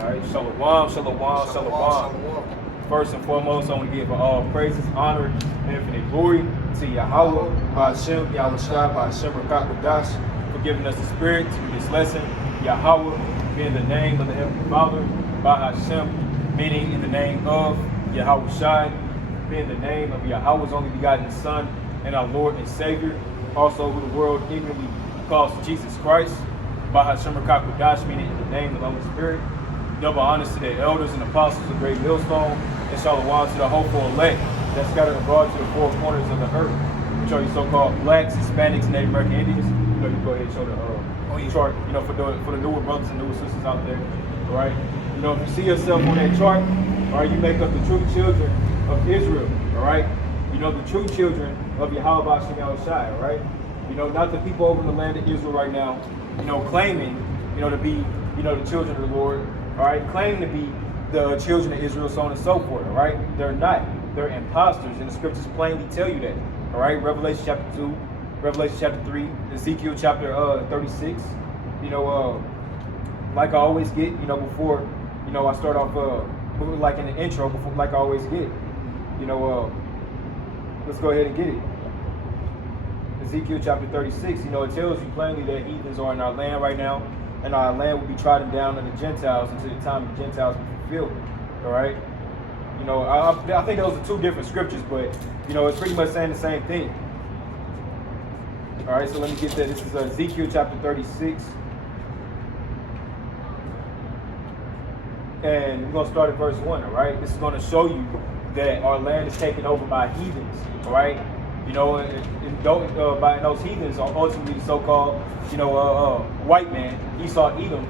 All right, shalom, shalom, shalom. First and foremost, I want to give all praises, honor, and infinite glory to Yahweh, Ba'ashem, Yahweh Shai, Ba'ashem, Rakakadash, for giving us the spirit to do this lesson. Yahweh being the name of the Heavenly Father, Ba'ashem, meaning in the name of Yahweh Shai, being the name of Yahweh's only begotten Son and our Lord and Savior, also who the world ignorantly calls Jesus Christ. Ba'ashem, Rakakadash, meaning in the name of the Holy Spirit. Double honors to the elders and apostles of Great Millstone, and shalom to the hopeful elect that scattered abroad to the four corners of the earth, which are you so-called blacks, Hispanics, Native American Indians. You go ahead and show the chart, for the newer brothers and newer sisters out there, all right? If you see yourself on that chart, all right, you make up the true children of Israel, all right? The true children of Yahweh Ba'ashem Yahweh Shai, all right? Not the people over in the land of Israel right now, claiming, to be, the children of the Lord, all right, claim to be the children of Israel, so on and so forth, all right? They're not. They're imposters, and the scriptures plainly tell you that, all right? Revelation chapter 2, Revelation chapter 3, Ezekiel chapter 36, like I always get, before, I start off, like in the intro, before, like I always get, let's go ahead and get it. Ezekiel chapter 36, it tells you plainly that heathens are in our land right now, and our land will be trodden down on the Gentiles until the time the Gentiles be fulfilled. All right? I think those are two different scriptures, but, it's pretty much saying the same thing. All right, so let me get that. This is Ezekiel chapter 36. And we're going to start at verse 1, all right? This is going to show you that our land is taken over by heathens, all right? And those heathens are ultimately the so-called, white man, Esau, Edom,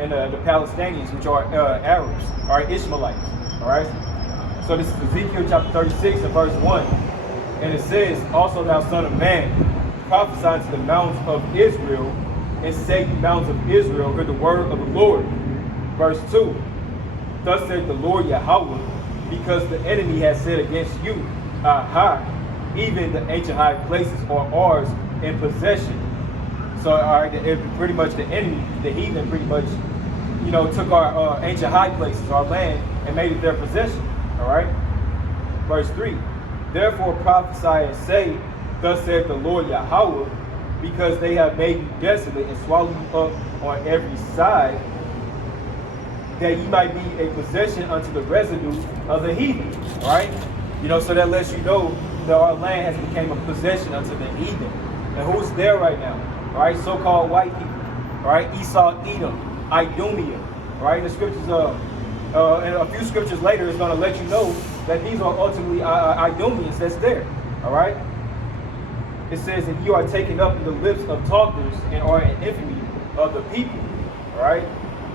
and the Palestinians, which are Arabs, all right, Ishmaelites, all right? So this is Ezekiel chapter 36 and verse 1. And it says, "Also thou son of man, prophesy to the mountains of Israel, and say, mountains of Israel, hear the word of the Lord." Verse 2, "Thus saith the Lord Yahweh, because the enemy has said against you, Aha, even the ancient high places are ours in possession." So, all right, pretty much the enemy, the heathen, pretty much, took our ancient high places, our land, and made it their possession. All right. Verse 3, "Therefore prophesy and say, Thus saith the Lord Yahweh, because they have made you desolate and swallowed you up on every side, that ye might be a possession unto the residue of the heathen." All right. So that lets you know that our land has become a possession unto the heathen. And who's there right now? All right, so-called white people. All right, Esau, Edom, Idumea. All right, the scriptures, and a few scriptures later is going to let you know that these are ultimately Idumeans that's there. All right. It says, "And you are taken up in the lips of talkers and are an infamy of the people." All right.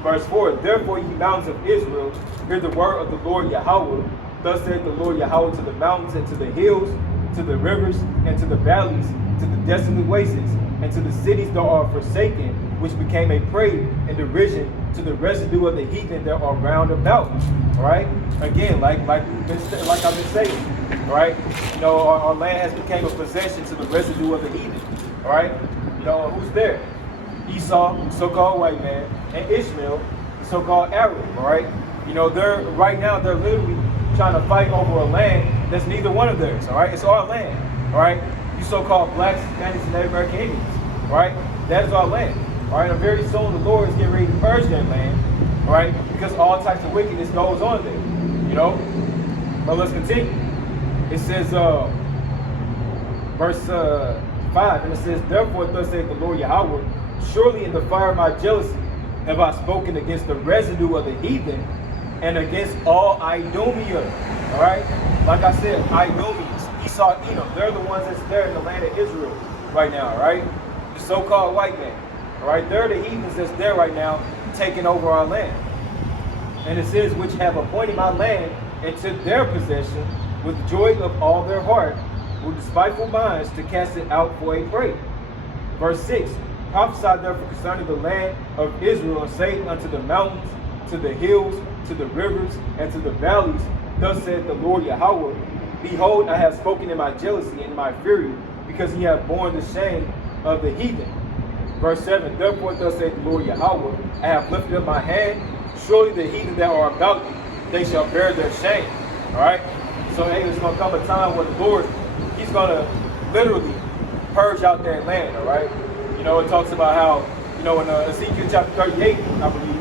Verse 4, "Therefore, ye mountains of Israel, hear the word of the Lord Yahweh. Thus saith the Lord Yahweh to the mountains and to the hills, to the rivers and to the valleys, to the desolate wastes, and to the cities that are forsaken, which became a prey and derision to the residue of the heathen that are round about." All right. Again, like I've been saying, all right. Our land has become a possession to the residue of the heathen. All right. Who's there? Esau, so-called white man, and Ishmael, the so-called Arab. All right. They're literally trying to fight over a land that's neither one of theirs. All right. It's our land. All right. You so-called blacks, Hispanics, and Native American Indians. All right. That is our land. All right. And very soon the Lord is getting ready to purge that land. All right. Because all types of wickedness goes on there. But let's continue. It says, verse 5, and it says, "Therefore thus saith the Lord Yahweh, surely in the fire of my jealousy have I spoken against the residue of the heathen and against all Idumea." All right? Like I said, Idumeans, Esau, Edom, they're the ones that's there in the land of Israel right now, all right? The so-called white man, all right? They're the heathens that's there right now taking over our land. And it says, "Which have appointed my land into their possession with joy of all their heart, with despiteful minds to cast it out for a prey." Verse 6, "Prophesy therefore concerning the land of Israel, and say unto the mountains, to the hills, to the rivers, and to the valleys, Thus saith the Lord Yahweh, Behold, I have spoken in my jealousy and in my fury, because ye have borne the shame of the heathen." Verse 7, "Therefore thus saith the Lord Yahweh, I have lifted up my hand, surely the heathen that are about you, they shall bear their shame. All right. So hey, there's gonna come a time where the Lord, He's gonna literally purge out that land. All right. You know, it talks about how, you know, in Ezekiel chapter 38, I believe,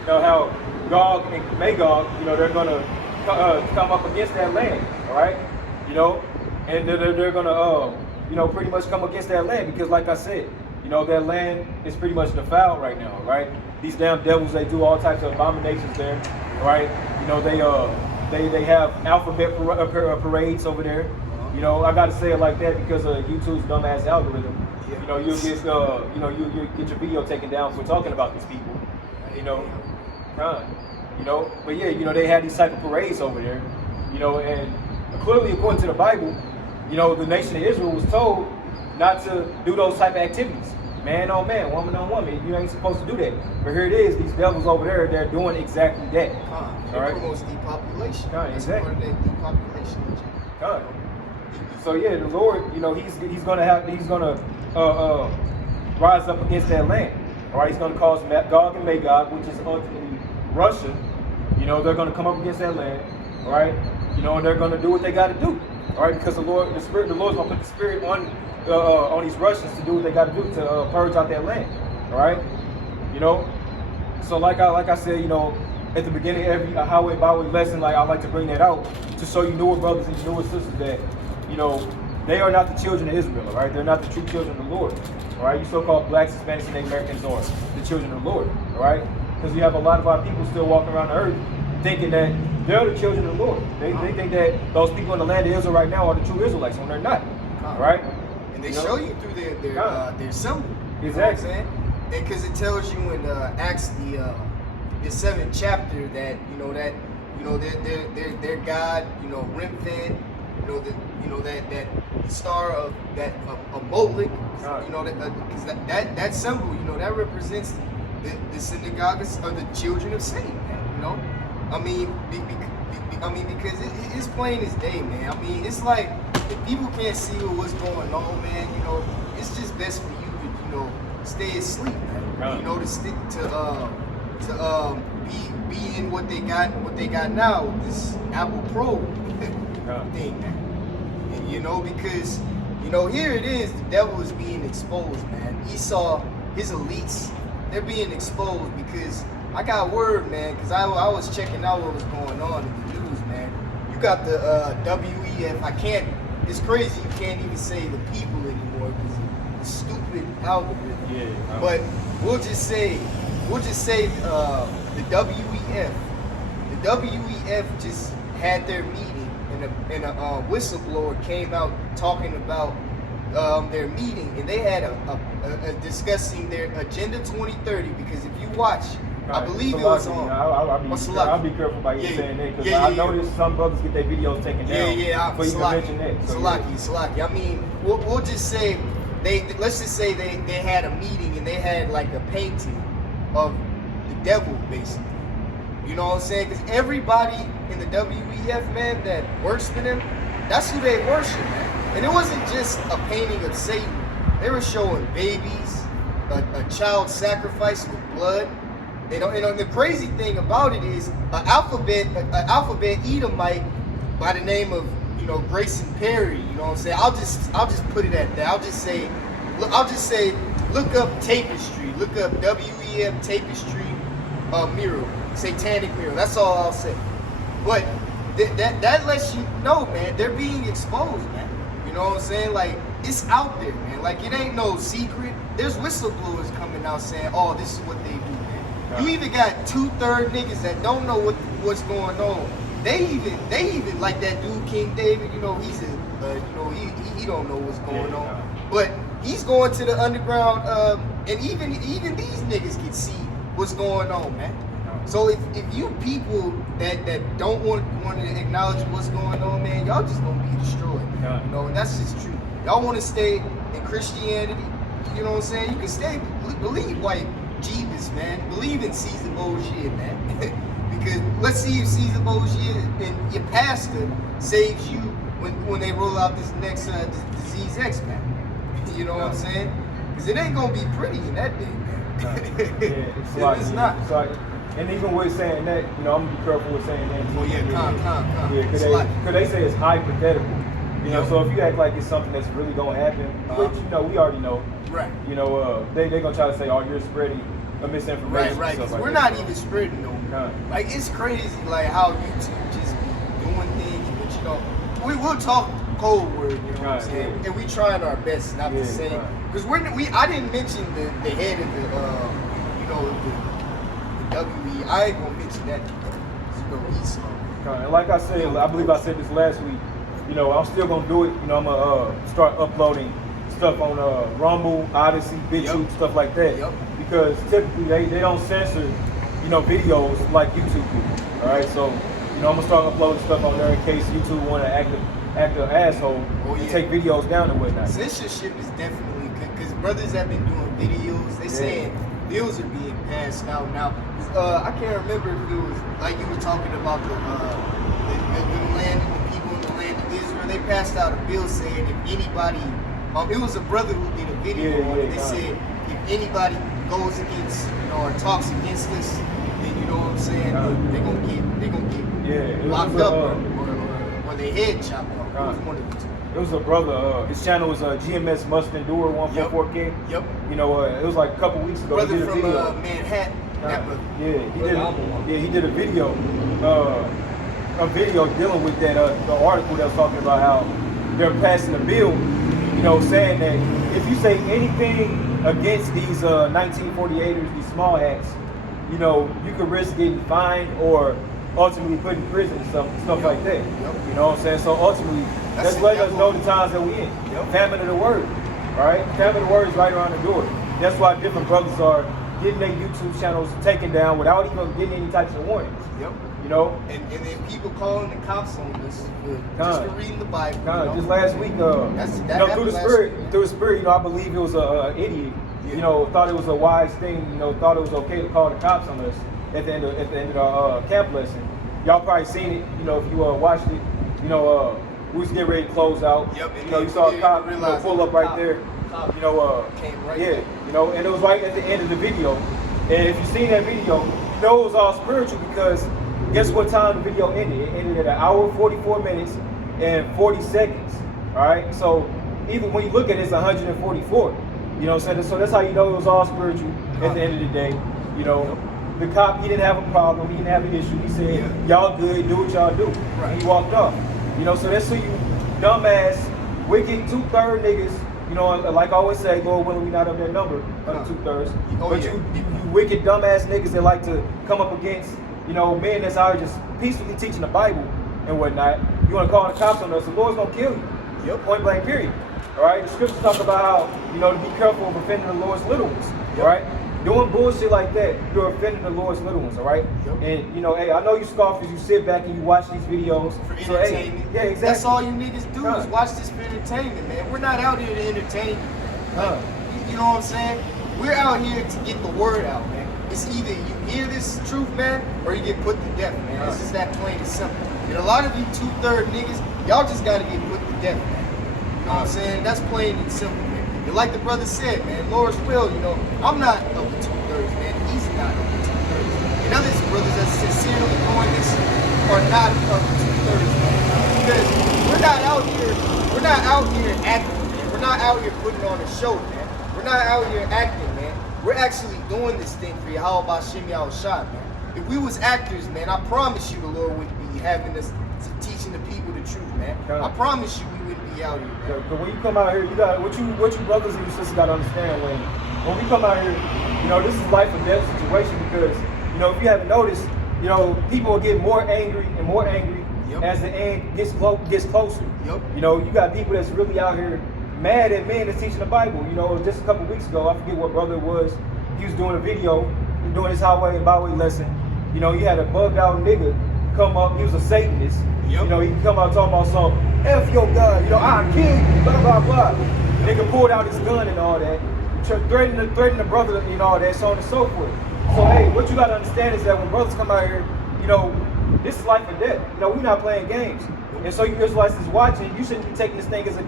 you know, how Gog and Magog, you know, they're gonna come up against that land. All right. You know, and they're gonna you know, pretty much come against that land because, like I said, you know, that land is pretty much defiled right now, right? These damn devils, they do all types of abominations there, right? You know, they have alphabet parades over there. You know, I got to say it like that because of YouTube's dumbass algorithm. You know, you'll get you get your video taken down for talking about these people. You know, you know, but yeah, you know, they had these type of parades over there. You know, and clearly according to the Bible, you know, the nation of Israel was told not to do those type of activities. Man on man, woman on woman. You ain't supposed to do that. But here it is, these devils over there, they're doing exactly that. It promotes depopulation. Exactly. Part of that depopulation. So yeah, the Lord, you know, he's gonna rise up against that land. All right, he's gonna cause Gog and Magog, which is ultimately Russia. You know, they're gonna come up against that land. All right, you know, and they're gonna do what they got to do. All right, because the Lord's gonna put the spirit on these Russians to do what they got to do to purge out that land. All right, you know. So like I said, you know, at the beginning of every highway byway lesson, like I like to bring that out to show you newer brothers and newer sisters that, you know, they are not the children of Israel. All right, they're not the true children of the Lord. All right, you so-called blacks, Hispanics, and Native Americans are the children of the Lord. All right, because you have a lot of our people still walking around the earth thinking that they're the children of the Lord. They think that those people in the land of Israel right now are the true Israelites when they're not. Right? And they show you through their symbol. Exactly. You know what I'm saying? And because it tells you in Acts the 7th chapter that their God, you know, Remphan, you know that star of that of Molech, you know, because that symbol, you know, that represents the synagogues of the children of Satan, man, you know. I mean, because it's plain as day, man. I mean, it's like if people can't see what's going on, man, you know, it's just best for you to, you know, stay asleep, man. Right. You know, to stick to be in what they got now, this Apple Pro thing, man. And, you know, because, you know, here it is, the devil is being exposed, man. Esau, his elites, they're being exposed because I got word, man, because I was checking out what was going on in the news, man. You got the WEF. It's crazy you can't even say the people anymore because of the stupid algorithm. Yeah. But we'll just say the WEF. The WEF just had their meeting, and a whistleblower came out talking about their meeting, and they had a discussing their Agenda 2030. Because if you watch, right. I believe it was on. I'll be careful about you saying that because I noticed some brothers get their videos taken down. Yeah. But you mention that. So Salaki. I mean, we'll just say let's just say they had a meeting and they had like a painting of the devil, basically. You know what I'm saying? Because everybody in the WEF, man, that works for them, that's who they worship, man. And it wasn't just a painting of Satan. They were showing babies, a child sacrifice with blood. You know, the crazy thing about it is an alphabet Edomite by the name of, you know, Grayson Perry. You know what I'm saying? I'll just put it at that. I'll just say, look up tapestry. Look up WEF tapestry mural, satanic mural. That's all I'll say. But that lets you know, man, they're being exposed, man. You know what I'm saying? Like, it's out there, man. Like, it ain't no secret. There's whistleblowers coming out saying, oh, this is what they do, man. You even got 2/3 niggas that don't know what's going on. They even like that dude King David. You know, he's he don't know what's going on. But he's going to the underground, and even these niggas can see what's going on, man. So if you people that don't want to acknowledge what's going on, man, y'all just gonna be destroyed. You know, and that's just true. Y'all want to stay in Christianity, you know what I'm saying? You can stay, believe white Jesus, man. Believe in Caesar Borgia, man. Because let's see if Caesar Borgia and your pastor saves you when they roll out this next disease X, man. You know what I'm saying? Because it ain't gonna be pretty in that day, man. It's not. It's like, And even with saying that, I'm gonna be careful with saying that. Oh yeah, calm. Yeah, because they say it's hypothetical. So if you act like it's something that's really gonna happen, which we already know. Right. They gonna try to say, oh, you're spreading a misinformation. Right. Because like we're not even spreading no. Like it's crazy, like how YouTube just be doing things, but we will talk cold word, you know what I'm saying? Yeah. And we trying our best not to say, because I didn't mention the head of the WE. I ain't gonna mention that because he's and like I said, I believe I said this last week. I'm still gonna do it. I'm gonna start uploading stuff on Rumble, Odyssey, BitChute, stuff like that. Because typically they don't censor, videos like YouTube do. All right, so I'm gonna start uploading stuff on there in case YouTube want to act an asshole and take videos down and whatnot. Censorship is definitely good because brothers have been doing videos. They saying bills are being passed out now. I can't remember if it was like you were talking about the land, the people in the land of Israel. They passed out a bill saying if anybody, it was a brother who did a video on it. They said if anybody goes against, or talks against us, then you know what I'm saying, they're gonna get locked up or their head chopped off. It was one of the two. It was a brother. His channel was GMS Must Endure 144K. It was like a couple weeks ago. Brother he did a from video. Manhattan. He did a video. A video dealing with that the article that was talking about how they're passing a bill. Saying that if you say anything against these 1948ers, these small hats, you could risk getting fined or ultimately put in prison and stuff like that. You know what I'm saying? So ultimately, that's letting us know the times that we're in. Famine of the word, right? Famine of the word is right around the door. That's why different brothers are getting their YouTube channels taken down without even getting any types of warnings. And then people calling the cops on us just for reading the Bible. Just last week, through the spirit, I believe it was an idiot. Thought it was a wise thing. Thought it was okay to call the cops on us at the end of our camp lesson. Y'all probably seen it. If you watched it, we was getting ready to close out. You saw a cop pull up right there. Came right there. And it was right at the end of the video. And if you seen that video, it was all spiritual because guess what time the video ended? It ended at 1 hour, 44 minutes, and 40 seconds. All right. So even when you look at it, it's 144. You know what I'm saying? So that's how you know it was all spiritual at the end of the day. The cop, he didn't have a problem. He didn't have an issue. He said, y'all good, do what y'all do. And he walked off. So that's who you dumbass, wicked 2/3 niggas, like I always say, Lord willing, we not of that number, 2/3. But you wicked dumbass niggas that like to come up against, men that's out here just peacefully teaching the Bible and whatnot. You want to call the cops on us, the Lord's going to kill you. Point blank, period. All right? The scriptures talk about how, to be careful of offending the Lord's little ones. All right? Doing bullshit like that, you're offending the Lord's little ones, all right? And, hey, I know you scoffers, you sit back and you watch these videos. For entertainment. So, hey, exactly. That's all you niggas do is watch this for entertainment, man. We're not out here to entertain you. You know what I'm saying? We're out here to get the word out, man. It's either you hear this truth, man, or you get put to death, man. It's just that plain and simple. And a lot of you 2/3 niggas, y'all just gotta get put to death, man. You know what I'm saying? That's plain and simple, man. And like the brother said, man, Lord's will, I'm not of the 2/3, man. He's not of the 2/3. And others brothers that sincerely doing this are not of the 2/3, man. Because we're not out here acting, man. We're not out here putting on a show, man. We're not out here acting, man. We're actually doing this thing for Yahweh Shem Yahushua, man. If we was actors, man, I promise you the Lord would be having us teaching the people the truth, man. I promise you we wouldn't be out here, man. But when you come out here, you got what you brothers and your sisters got to understand when we come out here, this is life or death situation because, if you haven't noticed, people will get more angry and more angry as the end gets closer. You got people that's really out here mad at men that's teaching the Bible. Just a couple weeks ago, I forget what brother it was. He was doing a video, doing his highway and byway lesson. You had a bugged out nigga come up. He was a Satanist. He can come out talking about some F your God. I'll kill you. Blah blah blah. Nigga pulled out his gun and all that, threatening the brother and all that, so on and so forth. So hey, what you gotta understand is that when brothers come out here, this is life or death. We're not playing games. And so you Israelites is watching, you shouldn't be taking this thing as a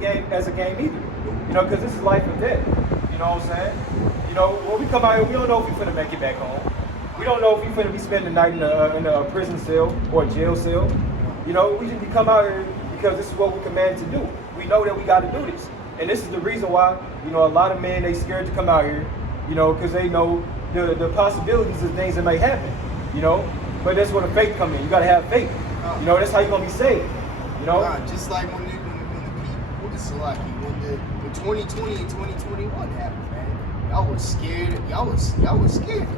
game either. Because this is life or death. You know what I'm saying? When we come out here, we don't know if we're finna make it back home. We don't know if you're going to be spending the night in a prison cell or a jail cell. You know, we just come out here because this is what we're commanded to do. We know that we got to do this. And this is the reason why, you know, a lot of men, they scared to come out here, you know, because they know the possibilities of things that may happen, you know. But that's where the faith come in. You got to have faith. You know, that's how you're going to be saved, you know. Just like when the when 2020 and 2021 happened, man. Y'all were scared. Y'all were scared.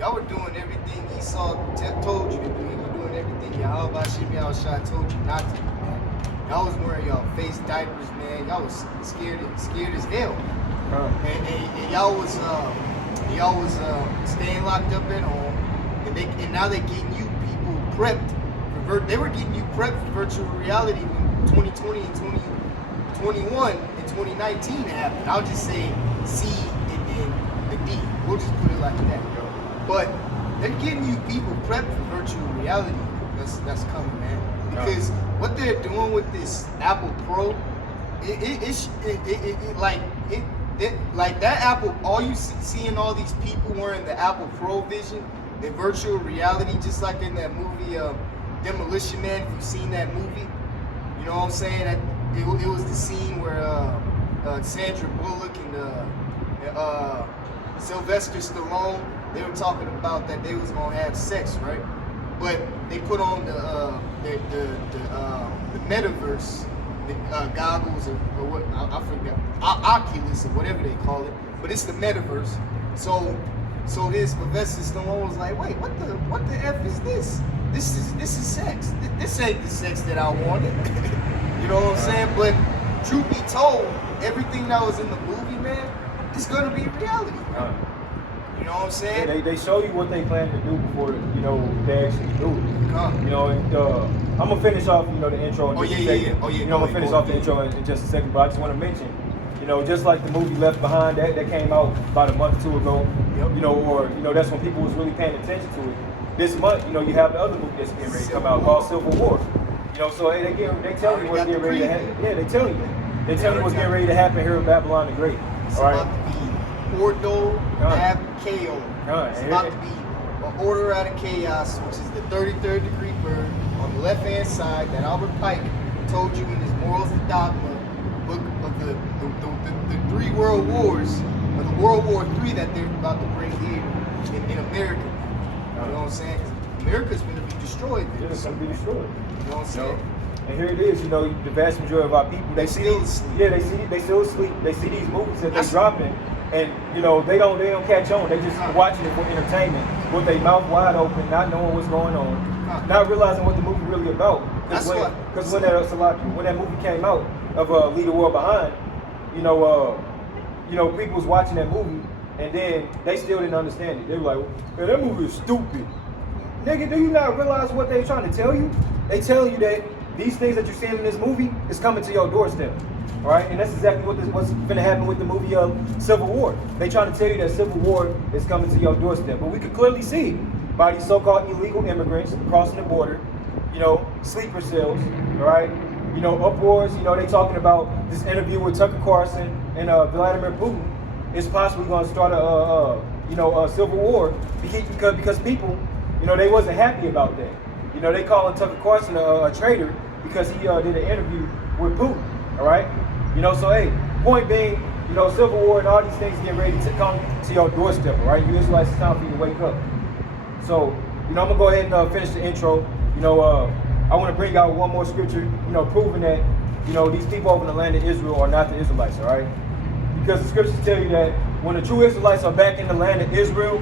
Y'all were doing everything Esau told you to do. You were doing everything Yahweh Shai told you not to do, man. Y'all was wearing y'all face diapers, man. Y'all was scared as hell. And y'all was staying locked up at home. And now they're getting you people prepped. They were getting you prepped for virtual reality when 2020 and 2021 and 2019 happened. I'll just say C and then the D. We'll just put it like that. But they're getting you people prepped for virtual reality that's coming, man. Because what they're doing with this Apple Pro, like that Apple, all you seeing all these people wearing the Apple Pro Vision in virtual reality, just like in that movie Demolition Man. If you've seen that movie, you know what I'm saying? That it was the scene where Sandra Bullock and Sylvester Stallone, they were talking about that they was gonna have sex, right? But they put on the metaverse, the goggles or what I forget, Oculus or whatever they call it. But it's the metaverse. So this Sylvester Stallone was like, wait, what the F is this? This is sex. This ain't the sex that I wanted. You know what I'm saying? But truth be told, everything that was in the movie, man, is gonna be reality. You know what I'm saying? Yeah, they show you what they plan to do before, you know, they actually do it. You know, and I'm gonna finish off, you know, the intro in just a second. You know, I'm gonna finish off the intro in just a second, but I just want to mention, you know, just like the movie Left Behind that came out about a month or two ago, you know, or you know, that's when people was really paying attention to it. This month, you know, you have the other movie that's getting ready to come out called Civil War. You know, so they tell you what's getting ready to happen. Yeah, they tell you. They tell you what's getting ready to happen here in Babylon the Great. It's about to be Ordo Ab Chaos. It's about to be an order out of chaos, which is the 33rd degree bird on the left-hand side that Albert Pike told you in his Morals and Dogma book of the three world wars, or the World War III that they're about to bring here in America. You know what I'm saying? America's going to be destroyed. It's going to be destroyed. You know what I'm saying? And here it is, you know, the vast majority of our people, they still asleep. Yeah, they still asleep. They see these movies that they're dropping, and you know, they don't catch on. They just watching it for entertainment, with their mouth wide open, not knowing what's going on, not realizing what the movie really about. Because when that movie came out of Leave the World Behind, you know, people was watching that movie, and then they still didn't understand it. They were like, man, that movie is stupid. Nigga, do you not realize what they're trying to tell you? They tell you that these things that you're seeing in this movie is coming to your doorstep, right? And that's exactly what's going to happen with the movie Civil War. They trying to tell you that Civil War is coming to your doorstep, but we can clearly see by these so-called illegal immigrants crossing the border, you know, sleeper cells, right? You know, uproars. You know, they talking about this interview with Tucker Carlson and Vladimir Putin is possibly going to start a civil war because people, you know, they wasn't happy about that. You know, they calling Tucker Carlson a traitor because he did an interview with Putin, all right? You know, so hey, point being, you know, Civil War and all these things getting ready to come to your doorstep, all right? You Israelites, it's time for you to wake up. So, you know, I'm gonna go ahead and finish the intro. You know, I want to bring out one more scripture, you know, proving that, you know, these people over in the land of Israel are not the Israelites, all right? Because the scriptures tell you that when the true Israelites are back in the land of Israel,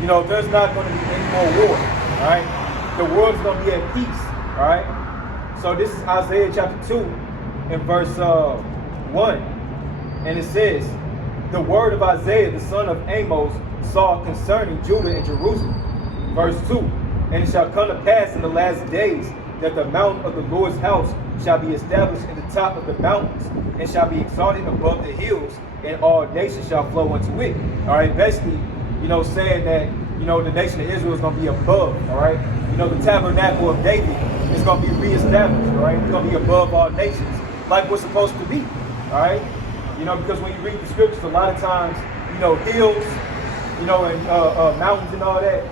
you know, there's not going to be any more war, all right? The world's going to be at peace, all right? So this is Isaiah chapter 2 and verse 1. And it says, the word of Isaiah, the son of Amos, saw concerning Judah and Jerusalem. Verse 2, and it shall come to pass in the last days that the mount of the Lord's house shall be established in the top of the mountains and shall be exalted above the hills, and all nations shall flow unto it. All right, basically, you know, saying that, you know, the nation of Israel is going to be above, all right? You know, the tabernacle of David is going to be reestablished, all right? It's going to be above all nations, like we're supposed to be, all right? You know, because when you read the scriptures, a lot of times, you know, hills, and mountains and all that,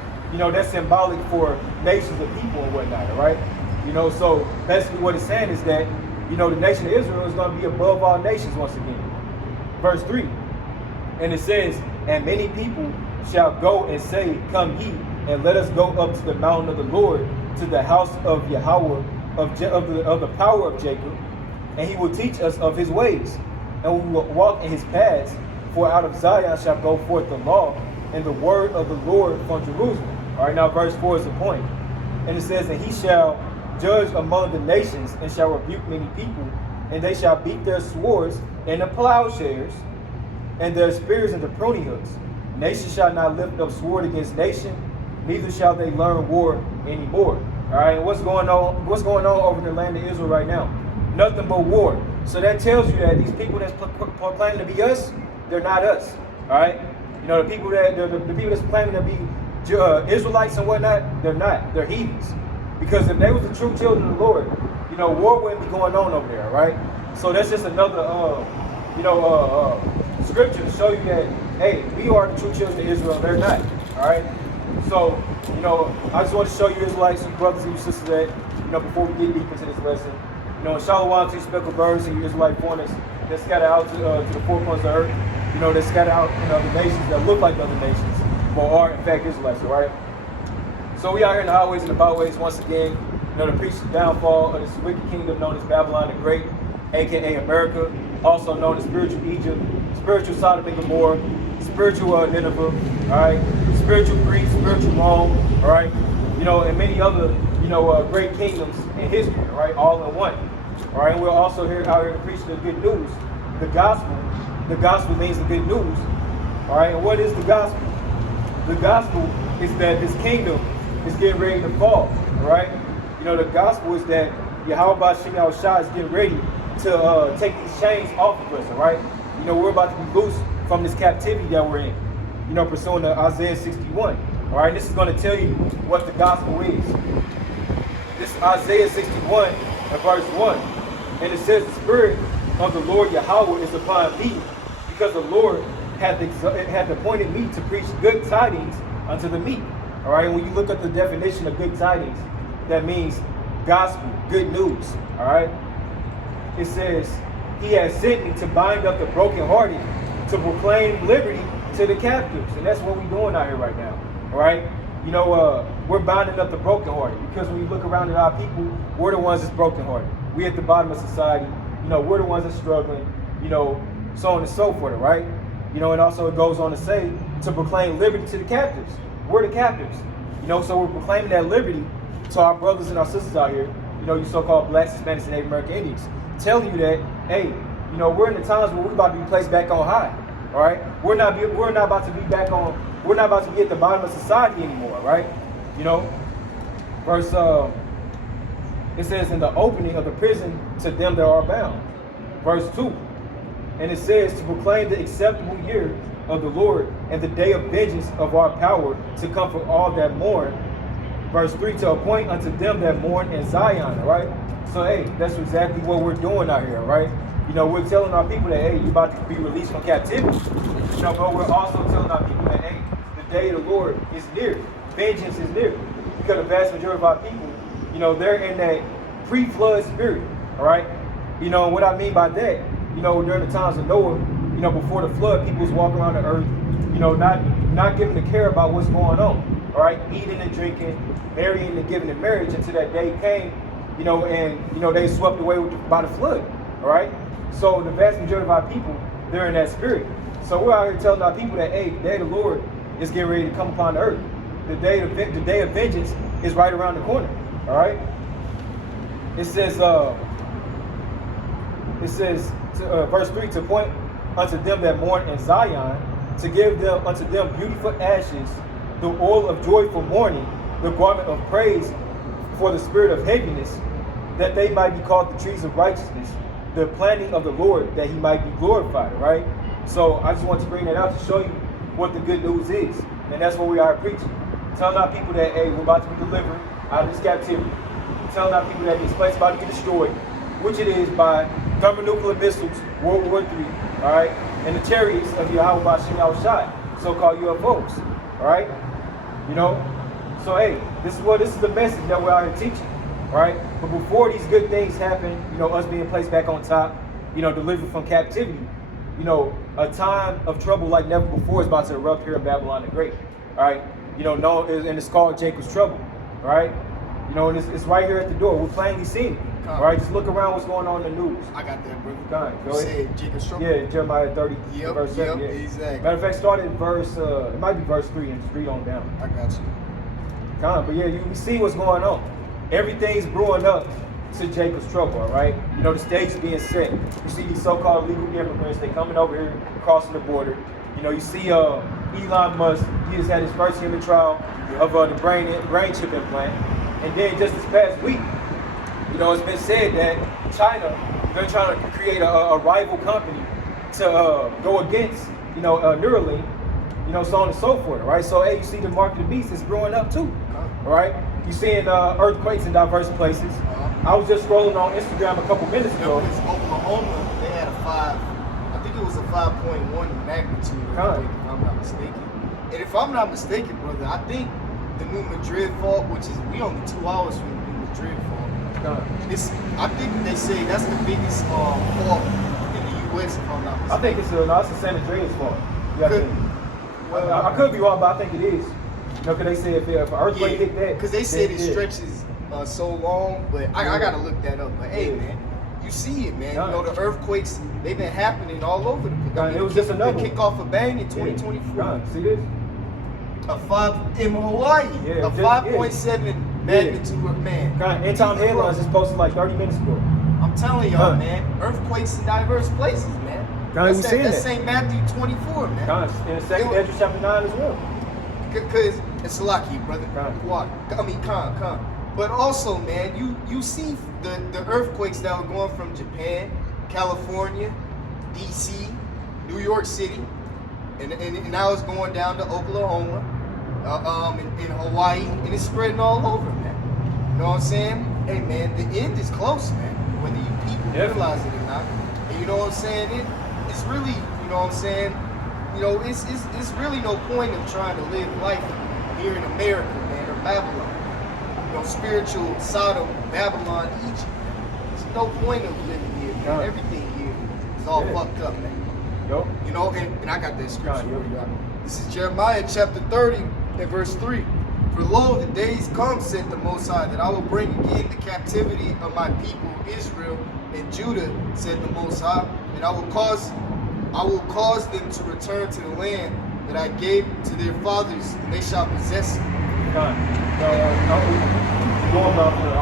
that's symbolic for nations of people and whatnot, all right? So basically what it's saying is that, the nation of Israel is going to be above all nations once again. Verse 3, and it says, and many people shall go and say, come ye, and let us go up to the mountain of the Lord, to the house of Yahweh, of the power of Jacob, and he will teach us of his ways, and we will walk in his paths. For out of Zion shall go forth the law and the word of the Lord from Jerusalem. All right, now verse 4 is the point. And it says, and he shall judge among the nations, and shall rebuke many people, and they shall beat their swords into plowshares, and their spears into pruning hooks. Nation shall not lift up sword against nation, neither shall they learn war anymore. All right, and what's going on over in the land of Israel right now? Nothing but war. So that tells you that these people that's proclaiming to be us, they're not us. All right, the people that's claiming to be Israelites and whatnot, they're not. They're heathens. Because if they was the true children of the Lord, war wouldn't be going on over there, right? So that's just another, scripture to show you that, hey, we are the true children of Israel. They're not. All right. So, I just want to show you Israelites, you brothers and you sisters, that, before we get deep into this lesson, shalom to you speckled birds and you Israelite foreigners that scatter out to the four corners of the earth, that scatter out in other nations that look like other nations, but are in fact Israelites, all right? So we out here in the highways and the byways once again, to preach the downfall of this wicked kingdom known as Babylon the Great, aka America, also known as spiritual Egypt, spiritual Sodom and Gomorrah, spiritual Nineveh, all right, spiritual Greece, spiritual Rome, all right, and many other, great kingdoms in history, all right, all in one, all right. And we're also out here to preach the good news, the gospel. The gospel means the good news, all right. And what is the gospel? The gospel is that this kingdom is getting ready to fall, all right. The gospel is that Yahweh Shem Yahushua is getting ready to take these chains off of us, all right. We're about to be loose from this captivity that we're in, pursuing the Isaiah 61. All right, this is going to tell you what the gospel is. This is Isaiah 61 and verse 1. And it says, the Spirit of the Lord Yahweh is upon me, because the Lord hath appointed me to preach good tidings unto the meek. All right, and when you look at the definition of good tidings, that means gospel, good news. All right, it says, he has sent me to bind up the brokenhearted, to proclaim liberty to the captives. And that's what we're doing out here right now. All right? We're binding up the brokenhearted, because when you look around at our people, we're the ones that's brokenhearted. We at the bottom of society, we're the ones that's struggling, so on and so forth, right? And also it goes on to say, to proclaim liberty to the captives. We're the captives. So we're proclaiming that liberty to our brothers and our sisters out here, you so-called blacks, Hispanics, and Native American Indians, telling you that, hey, we're in the times where we're about to be placed back on high. All right, we're not about to be we're not about to be at the bottom of society anymore, right? Verse it says, in the opening of the prison to them that are bound. Verse 2, and it says, to proclaim the acceptable year of the Lord and the day of vengeance of our power, to comfort all that mourn. Verse 3, to appoint unto them that mourn in Zion. All right, so hey, that's exactly what we're doing out here, right? We're telling our people that, hey, you're about to be released from captivity. But we're also telling our people that, hey, the day of the Lord is near. Vengeance is near. Because the vast majority of our people, they're in that pre-flood spirit, all right? And what I mean by that, during the times of Noah, before the flood, people was walking around the earth, not giving a care about what's going on, all right? Eating and drinking, marrying and giving in marriage until that day came, and, they swept away by the flood, all right? So the vast majority of our people, they're in that spirit. So we're out here telling our people that, hey, the day of the Lord is getting ready to come upon the earth. The day of vengeance is right around the corner. All right. It says, verse 3, to point unto them that mourn in Zion, to give them unto them beautiful ashes, the oil of joyful mourning, the garment of praise for the spirit of heaviness, that they might be called the trees of righteousness, the planting of the Lord, that he might be glorified, right? So I just want to bring that out to show you what the good news is. And that's what we are preaching. Telling our people that, hey, we're about to be delivered out of this captivity. Telling our people that this place is about to be destroyed, which it is by thermonuclear missiles, World War III, all right? And the chariots of Yahweh Shem Yahushua. so-called UFOs. All right, you know. So hey, this is the message that we're out here teaching. All right, but before these good things happen, you know, us being placed back on top, you know, delivered from captivity, you know, a time of trouble like never before is about to erupt here in Babylon the Great. All right, you know, and it's called Jacob's trouble. All right, you know, and it's right here at the door. We're plainly seeing it. All right, just look around what's going on in the news. I got that, brother. Go ahead. Said Jacob's trouble. Yeah, Jeremiah 30, verse 7. Yeah. Exactly. Matter of fact, started in verse, it might be verse 3 and just read on down. I got you. But yeah, you see what's going on. Everything's brewing up to Jacob's trouble, all right? You know, the stage is being set. You see these so-called legal immigrants, they coming over here, crossing the border. You know, you see Elon Musk, he just had his first human trial of the brain chip implant. And then just this past week, you know, it's been said that China, they're trying to create a rival company to go against, you know, Neuralink, you know, so on and so forth, right? So, hey, you see the mark of the beast is growing up too, all right? You're seeing earthquakes in diverse places. I was just scrolling on Instagram a couple minutes ago. It's Oklahoma, they had I think it was a 5.1 magnitude, if I'm not mistaken. And if I'm not mistaken, brother, I think the New Madrid fault, which is, we only 2 hours from the New Madrid fault. I think they say that's the biggest fault in the U.S. if I'm not mistaken. I think it's the San Andreas fault. I could be wrong, but I think it is. You know, because they say if an earthquake hit that. Because they said it stretches so long, but I got to look that up. But hey, man, you see it, man. You know, the earthquakes, they've been happening all over the place. It was just another kick off a bang in 2024. See this? In Hawaii, a 5.7 magnitude, man. And Tom headlines just posted like 30 minutes ago. I'm telling y'all, man, earthquakes in diverse places, man. That's St. Matthew 24, man. In the second Ezra chapter 9 as well. Because it's lucky, brother. Con. But also, man, you see the earthquakes that were going from Japan, California, DC, New York City, and now it's going down to Oklahoma, in Hawaii, and it's spreading all over, man. You know what I'm saying? Hey, man, the end is close, man. Whether you people realize it or not. And you know what I'm saying? It's really, you know what I'm saying? You know, it's really no point in trying to live life here in America, man, or Babylon. You know, spiritual Sodom, Babylon, Egypt. There's no point of living here, man. Everything here is all fucked up, man. You know, and I got that scripture for you. This is Jeremiah chapter 30 and verse 3. For lo, the days come, said the Most High, that I will bring again the captivity of my people Israel and Judah, said the Most High, and I will cause them to return to the land that I gave to their fathers, and they shall possess it. I'm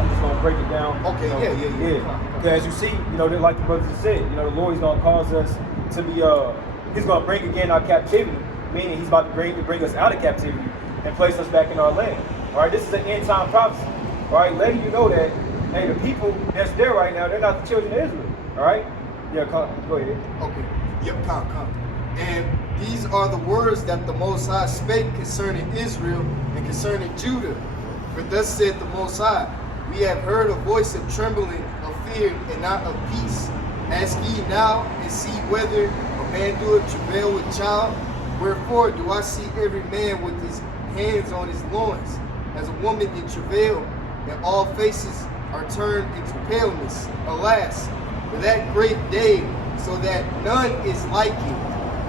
just going to break it down. Okay, yeah. Okay, as you see, you know, like the brothers just said, you know, the Lord is going to cause us to be, he's going to bring again our captivity, meaning he's about to bring us out of captivity and place us back in our land. All right, this is an end time prophecy. All right, letting you know that, hey, the people that's there right now, they're not the children of Israel. All right? Yeah, go ahead. Okay. Yep, come. And these are the words that the Most High spake concerning Israel and concerning Judah. For thus said the Most High, we have heard a voice of trembling, of fear, and not of peace. Ask ye now, and see whether a man doeth travail with child. Wherefore do I see every man with his hands on his loins, as a woman in travail, and all faces are turned into paleness. Alas, for that great day, so that none is like it.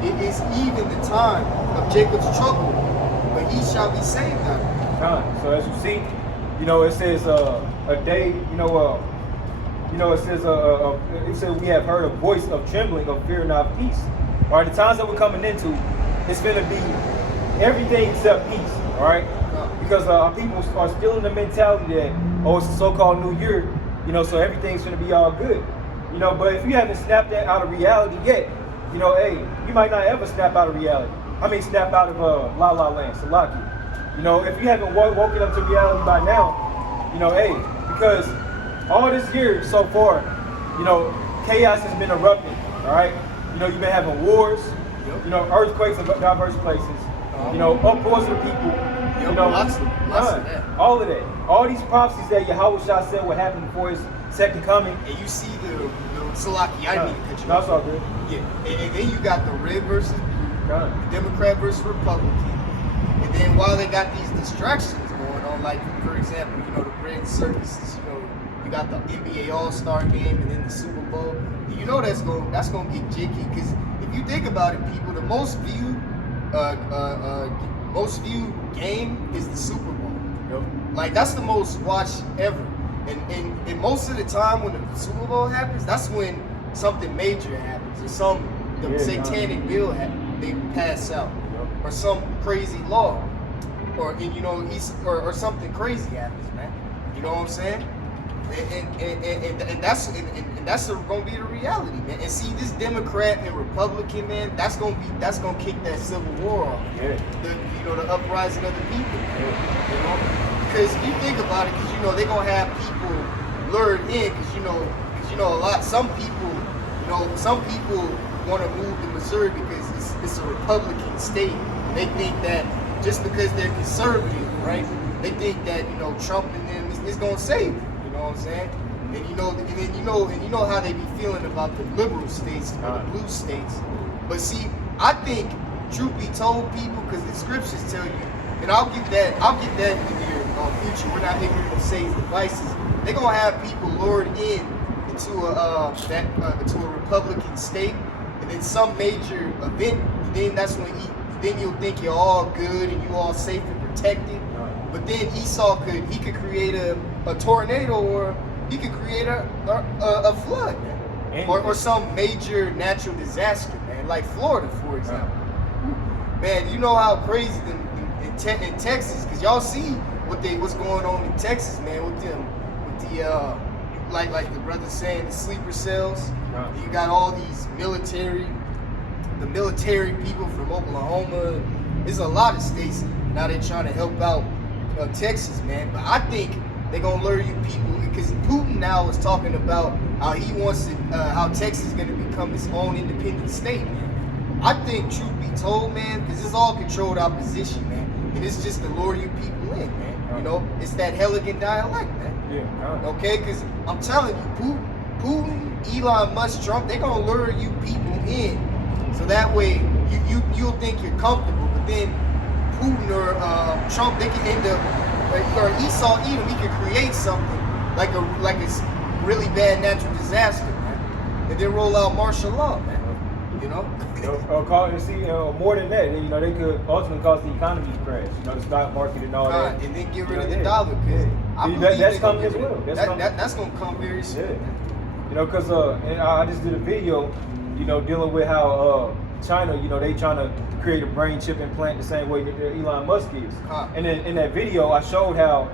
It is even the time of Jacob's trouble, but he shall be saved out of it. So as you see, you know, it says a day, it says we have heard a voice of trembling, of fear, and not of peace. All right, the times that we're coming into, it's going to be everything except peace. All right, because our people are still in the mentality that, oh, it's the so-called New Year, you know, so everything's going to be all good. You know, but if you haven't snapped that out of reality yet, you know, hey, you might not ever snap out of reality. Snap out of La La Land, Salaki. You know, if you haven't woken up to reality by now, you know, hey, because all this year so far, you know, chaos has been erupting, all right? You know, you've been having wars, you know, earthquakes in diverse places, you know, uproars of the people, you know, lots of that. All of that. All these prophecies that Yahweh Shah said would happen before his second coming. And you see the Salaki, I didn't mean to cut you off. That's all good. Yeah, and then you got the red versus blue. Democrat versus Republican. And then while they got these distractions going on, like for example, the grand circuses, you got the NBA All-Star game and then the Super Bowl. That's gonna get jicky, because if you think about it, people, the most viewed game is the Super Bowl. Like, that's the most watched ever. And most of the time when the Super Bowl happens, that's when something major happens, or the satanic bill they pass out, or some crazy law, or or something crazy happens, man. You know what I'm saying? And that's gonna be the reality, man. And see, this Democrat and Republican, man, that's gonna kick that civil war off. Yeah. The uprising of the people. Yeah. Because if you think about it, because they're gonna have people lured in, because some people want to move to Missouri because it's a Republican state. And they think that just because they're conservative, right? They think that Trump and them is gonna save them. You know what I'm saying? And you know how they be feeling about the liberal states or the blue states. But see, I think, truth be told, people, because the scriptures tell you, and I'll get that in your future. We're not ignorant of Satan's devices. They're gonna have people lured into a Republican state, and then some major event. Then that's when you'll think you're all good and you all safe and protected. But then Esau could create a tornado, or he could create a flood, man. Or some major natural disaster, man, like Florida, for example. Man, you know how crazy in Texas, because y'all see what's going on in Texas, man, with the like the brother saying, the sleeper cells. You got all these military people from Oklahoma. There's a lot of states now they're trying to help out Texas, man. But I think they're gonna lure you people, because Putin now is talking about how he wants to, how Texas is gonna become its own independent state, man. I think, truth be told, man, because it's all controlled opposition, man, and it's just to lure you people in, man. It's that Helligan dialect, man. Yeah. Okay, because I'm telling you, Putin, Elon Musk, Trump, they're gonna lure you people in, so that way you'll think you're comfortable, but then Putin or Trump, they can end up, or Esau Edom, he could create something like a really bad natural disaster, man, and then roll out martial law, man. More than that, they could ultimately cause the economy to crash. The stock market and all that, and then get rid of the dollar. That's coming as well. That's gonna come very soon. Yeah. Because I just did a video, dealing with how China, they trying to create a brain chip implant the same way that Elon Musk is. And then in that video, I showed how,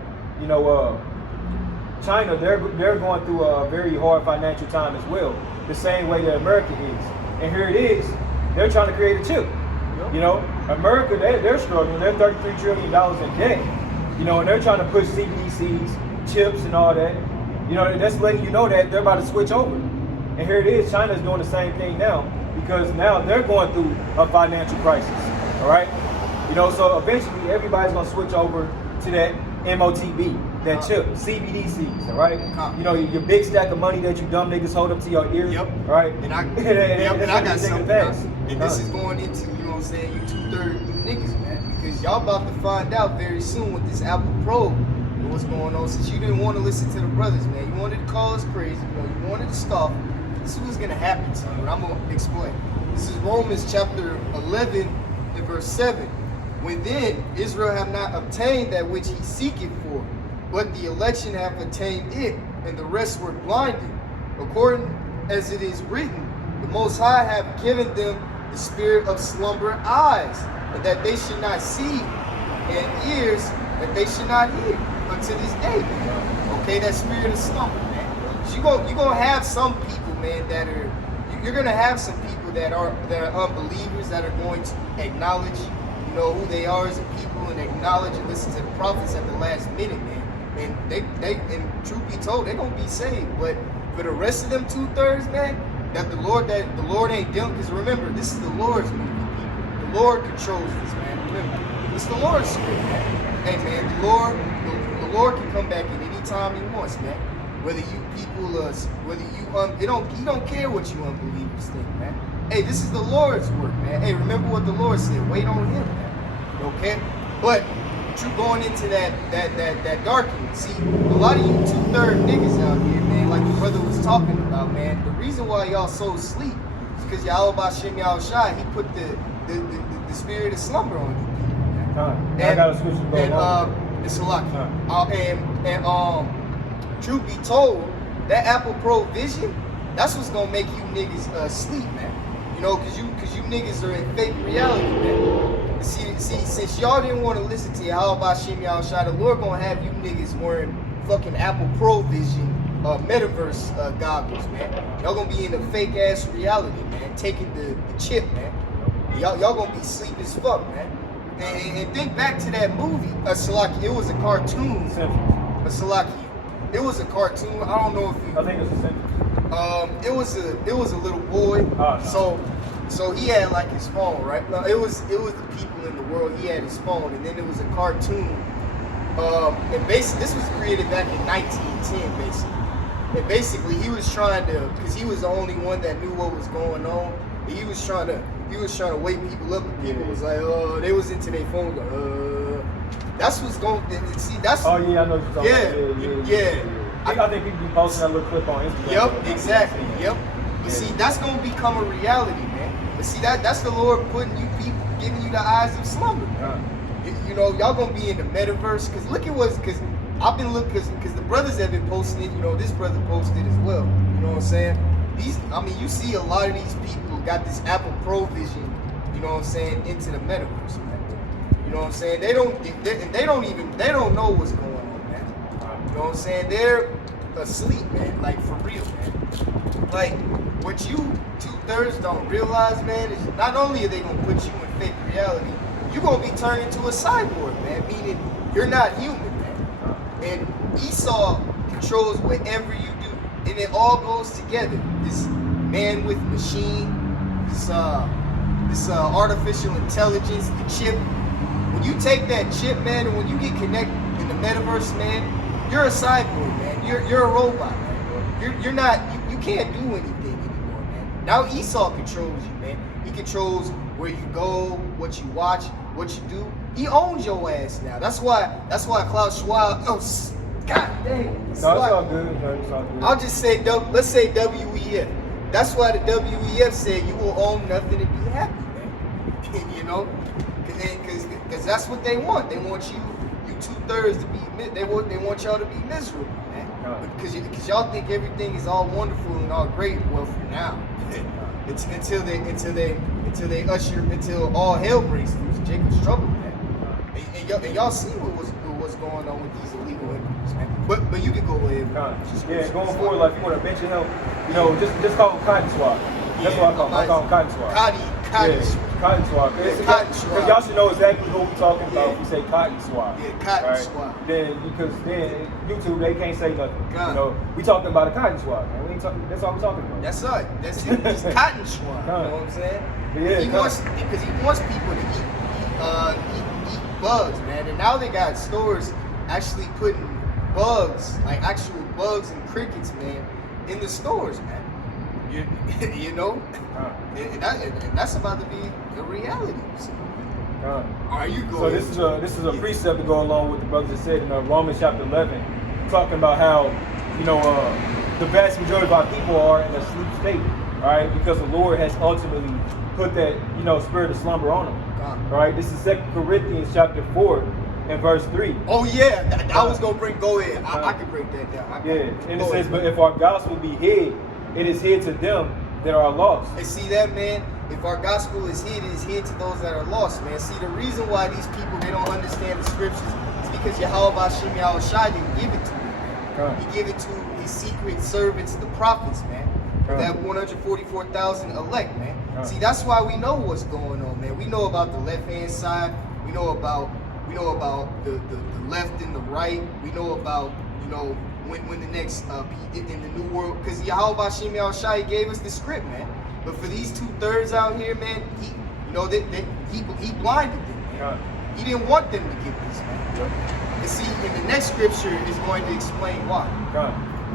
China, they're going through a very hard financial time as well, the same way that America is. And here it is, they're trying to create a chip. America, they're struggling. They're $33 trillion in debt. And they're trying to push CBDCs, chips, and all that. That's letting you know that they're about to switch over. And here it is, China's doing the same thing now, because now they're going through a financial crisis. All right? So eventually everybody's gonna switch over to that MOTB, that chip, CBDCs, all right? Your big stack of money that you dumb niggas hold up to your ears, right? And I got something else. And this is going into, you two-thirds niggas, man, because y'all about to find out very soon with this Apple Pro and what's going on. Since you didn't want to listen to the brothers, man, you wanted to call us crazy, you wanted to scoff. This is what's gonna happen to you, and I'm gonna explain. This is Romans chapter 11 and verse 7. When then Israel have not obtained that which he seeketh for, but the election have attained it, and the rest were blinded. According as it is written, the Most High have given them the spirit of slumber eyes, and that they should not see, and ears that they should not hear, unto this day. Okay, that spirit of slumber, man. So you're gonna have some people, man, you're gonna have some people that are unbelievers that are going to acknowledge who they are as a people, and acknowledge and listen to the prophets at the last minute, man. And and truth be told, they're gonna be saved. But for the rest of them 2/3, man, that the Lord ain't dealing, because remember, this is the Lord's movie, people. The Lord controls this, man. Remember, it's the Lord's script, man. Hey, man, the Lord can come back at any time he wants, man. Whether you people, he don't care what you unbelievers think, man. Hey, this is the Lord's work, man. Hey, remember what the Lord said. Wait on him, man. Okay? But you going into that darkening. See, a lot of you 2/3 niggas out here, man, like the brother was talking about, man. The reason why y'all so asleep is because Yahweh Bashem Yahushai, he put the spirit of slumber on you. And I got a scripture to go along. It's a lot. Truth be told, that Apple Pro Vision, that's what's gonna make you niggas sleep, man. You know, cause you niggas are in fake reality, man. See, since y'all didn't want to listen to Yahweh Bashem Yahushai, the Lord gonna have you niggas wearing fucking Apple Pro Vision metaverse goggles, man. Y'all gonna be in a fake ass reality, man. Taking the chip, man. Y'all gonna be sleep as fuck, man. And think back to that movie, Salaki. It was a cartoon. Salaki. It was a cartoon. I don't know if you. I think it's a sentence. It was a little boy. Oh, no. So he had like his phone, right? No, it was the people in the world. He had his phone, and then it was a cartoon. And basically, this was created back in 1910, basically. And basically, he was trying to, because he was the only one that knew what was going on. And he was trying to wake people up, and people was like, oh, they was into their phone. That's what's going. See, that's. Oh yeah, I know what you're talking about. Yeah. I think people be posting that little clip on Instagram. Yep, exactly. Yep. But see, that's gonna become a reality, man. But see, that's the Lord putting you people, giving you the eyes of slumber. You know, y'all gonna be in the metaverse. Cause look at because I've been looking, cause the brothers have been posting it. You know, this brother posted as well. You know what I'm saying? You see a lot of these people got this Apple Pro Vision. You know what I'm saying? Into the metaverse, man. You know what I'm saying? They don't know what's going on, man. You know what I'm saying? They're asleep, man. Like for real, man. Like what you 2/3 don't realize, man, is not only are they gonna put you in fake reality, you're gonna be turned into a cyborg, man. Meaning you're not human, man. And Esau controls whatever you do, and it all goes together. This man with machine, this artificial intelligence, the chip. When you take that chip, man, and when you get connected in the metaverse, man, you're a cyborg, man. You're a robot, man. You're not. You can't do anything anymore, man. Now Esau controls you, man. He controls where you go, what you watch, what you do. He owns your ass now. That's why Klaus Schwab. Oh, God dang. No, it's all good. It's all good. I'll just say, let's say WEF. That's why the WEF said you will own nothing and be happy, man. You know. Because that's what they want. They want you 2/3 to be. They want y'all to be miserable, man. Because y'all think everything is all wonderful and all great. Well, for now, until all hell breaks loose, Jacob's trouble, man. And y'all see what's going on with these illegal immigrants, man. But you can go ahead. Yeah, going forward, like you want to mention help, you know, just call them cotton swab. That's what I call them. I call them cotton swab. Cotton swab. Cotton swab. Because y'all should know exactly what we're talking about if we say cotton swab. Yeah, cotton swab. Because YouTube, they can't say nothing. You know, we talking about a cotton swab, man. That's all we're talking about. That's right. That's it. It's cotton swab. You know what I'm saying? Yeah, he wants people to eat bugs, man. And now they got stores actually putting bugs, like actual bugs and crickets, man, in the stores, man. You know, and that's about to be the reality. Are you going? So this is a precept to go along with the brothers that said in Romans chapter 11, talking about how the vast majority of our people are in a sleep state, right? Because the Lord has ultimately put that spirit of slumber on them, right? This is 2 Corinthians chapter 4 and verse 3. Oh yeah, I was gonna go ahead. I can break that down. And it says, but if our gospel be hid, it is hid to them that are lost. And see that, man? If our gospel is hid, it is hid to those that are lost, man. See, the reason why these people, they don't understand the scriptures is because Yahweh Bashem Yahushai didn't give it to them. He gave it to his secret servants, the prophets, man. That 144,000 elect, man. See, that's why we know what's going on, man. We know about the left-hand side. We know about the left and the right. We know about, when the next in the new world, because Yahweh Bashem Yahushai gave us the script, man. But for these 2/3 out here, man, he blinded them, man. He didn't want them to get this, man. And see, in the next scripture is going to explain why.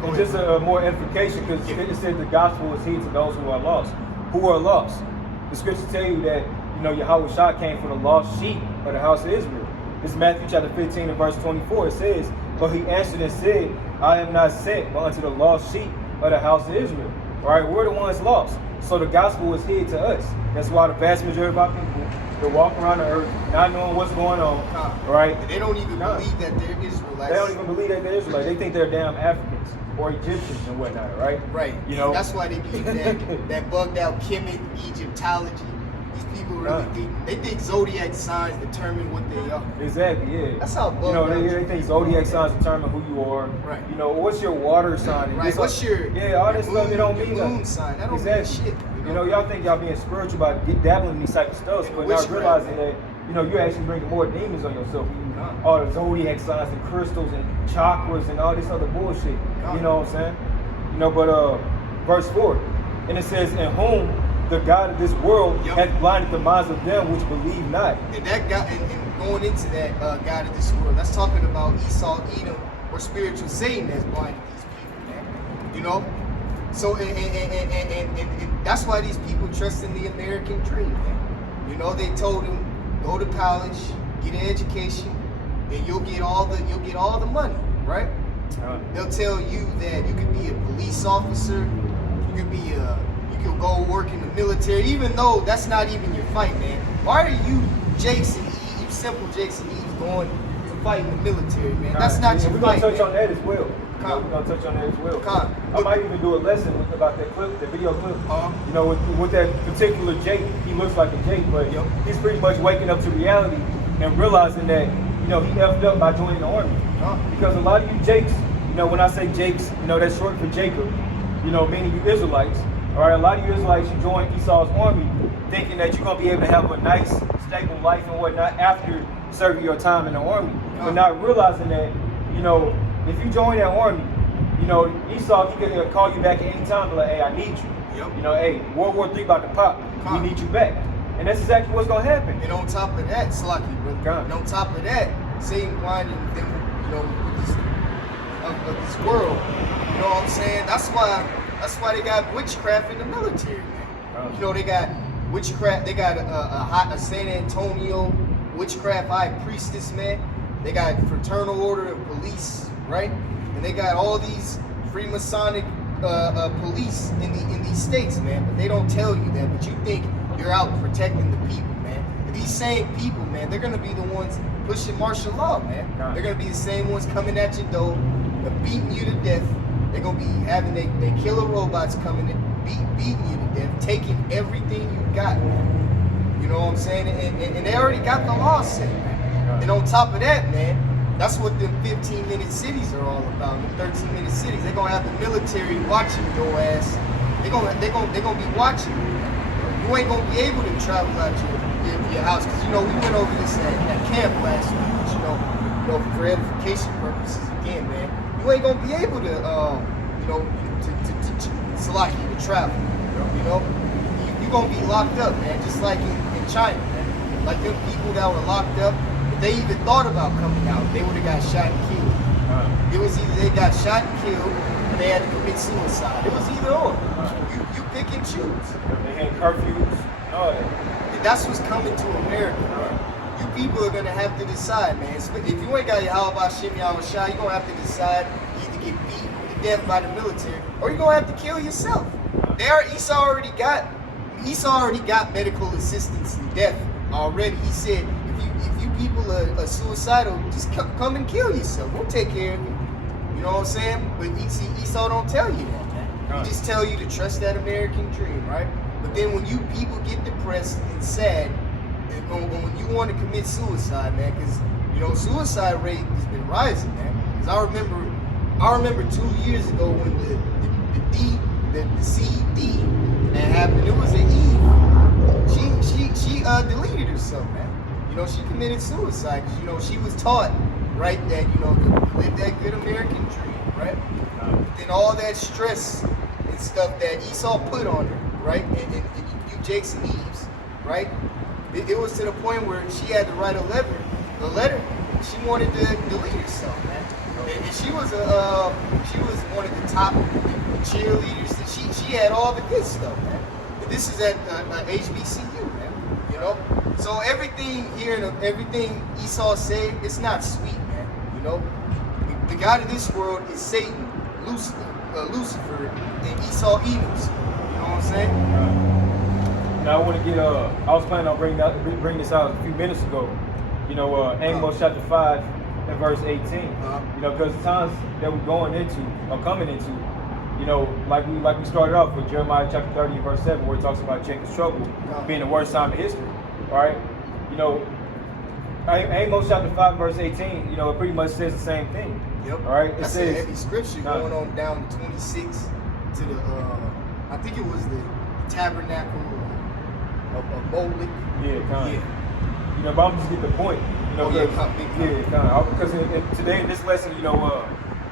And just a more edification, because it said the gospel is hid to those who are lost. who are lost. The scriptures tell you that, Yahweh Shah came for the lost sheep of the house of Israel. This is Matthew chapter 15 and verse 24. It says, but he answered and said, I am not sent but unto the lost sheep of the house of Israel. All right, we're the ones lost. So the gospel is hid to us. That's why the vast majority of our people, they walk around the earth not knowing what's going on. Right? They don't even believe that they're Israelites. They don't even believe that they're Israelites. They think they're damn Africans or Egyptians and whatnot, right? Right. That's why they believe that bugged out Kemet Egyptology. These people really think zodiac signs determine what they are. Exactly, yeah. That's how bugged out. They think zodiac signs determine who you are. Right. What's your water sign? Right. What's your all this stuff? It don't mean moon nothing. sign. That don't mean shit. Y'all think y'all being spiritual by dabbling in these type of stuff, but not realizing that you're actually bringing more demons on yourself. All the zodiac signs and crystals and chakras and all this other bullshit. You know what I'm saying? But verse 4, and it says, in whom the God of this world hath blinded the minds of them which believe not. And that God, and going into that God of this world, that's talking about Esau, Edom, or spiritual Satan that's blinded these people, man. So and that's why these people trust in the American dream, man. They told them, go to college, get an education, and you'll get all the money, right? They'll tell you that you could be a police officer, you could go work in the military, even though that's not even your fight, man. Why are you Jakes and Eve, you simple Jakes and Eve, going to fight in the military, man? That's not your fight. We're gonna touch on that as well. I might even do a lesson about that clip, the video clip. With that particular Jake, he looks like a Jake, but he's pretty much waking up to reality and realizing that he effed up by joining the army. Because a lot of you Jakes, when I say Jakes, that's short for Jacob, meaning you Israelites. All right, a lot of you Israelites, you join Esau's army thinking that you're going to be able to have a nice, stable life and whatnot after serving your time in the army. But not realizing that, if you join that army, Esau, he can call you back at any time and be like, hey, I need you. Hey, World War III about to pop. We need you back. And that's exactly what's going to happen. And on top of that, Slocky, brother. And on top of that, Satan blinded them, of this world. You know what I'm saying? That's why they got witchcraft in the military, man. They got witchcraft. They got a San Antonio witchcraft high priestess, man. They got fraternal order of police, right? And they got all these Freemasonic police in these states, man. But they don't tell you that. But you think you're out protecting the people, man. And these same people, man, they're gonna be the ones pushing martial law, man. They're gonna be the same ones coming at your door, beating you to death. They're gonna be having they killer robots coming and beating you to death, taking everything you got, man. You know what I'm saying? And they already got the law set, man. And on top of that, man, that's what the 15-minute cities are all about. The 13-minute cities. They're gonna have the military watching your ass. They're gonna be watching you. You ain't gonna be able to travel out your house, because we went over this at camp last week, for edification purposes again, man. You ain't gonna be able to, to travel. You're gonna be locked up, man, just like in China, man. Like them people that were locked up, if they even thought about coming out, they would have got shot and killed. It was either they got shot and killed, or they had to commit suicide. It was either or. You pick and choose. They had curfews. And that's what's coming to America, man. You people are gonna have to decide, man. If you ain't got your how about Shimmy Shah, you're gonna have to decide either get beat to death by the military, or you're gonna have to kill yourself. Esau already got medical assistance in death already. He said, if you people are suicidal, just come and kill yourself. We'll take care of you. You know what I'm saying? But Esau don't tell you that, man. He just tell you to trust that American dream, right? But then when you people get depressed and sad, when you want to commit suicide, man, because suicide rate has been rising, man. Because I remember 2 years ago when the CD that happened. It was an Eve. She deleted herself, man. She committed suicide because she was taught, right, that to live that good American dream, right? But then all that stress and stuff that Esau put on her, right, and you Jakes and Eves, right? It was to the point where she had to write a letter. She wanted to delete herself, man. And she was one of the top cheerleaders. She had all the good stuff, man. this is at HBCU, man. You know, so everything here and everything Esau said, it's not sweet, man. You know, the God of this world is Satan, Lucifer, and Esau Enos. You know what I'm saying? Now I want to get I was planning on bring this out a few minutes ago. You know, Amos chapter 5 and verse 18. You know, because the times that we're going into or coming into, you know, like we started off with Jeremiah chapter 30 and verse 7, where it talks about Jacob's trouble being the worst time in history. All right, you know, Amos chapter 5 verse 18. You know, it pretty much says the same thing. Yep. All right, it says heavy scripture going on down to 26 to the I think it was the tabernacle of Molech. Yeah, kind of. You know, but I'm just get the point. You know, because today in this lesson, you know,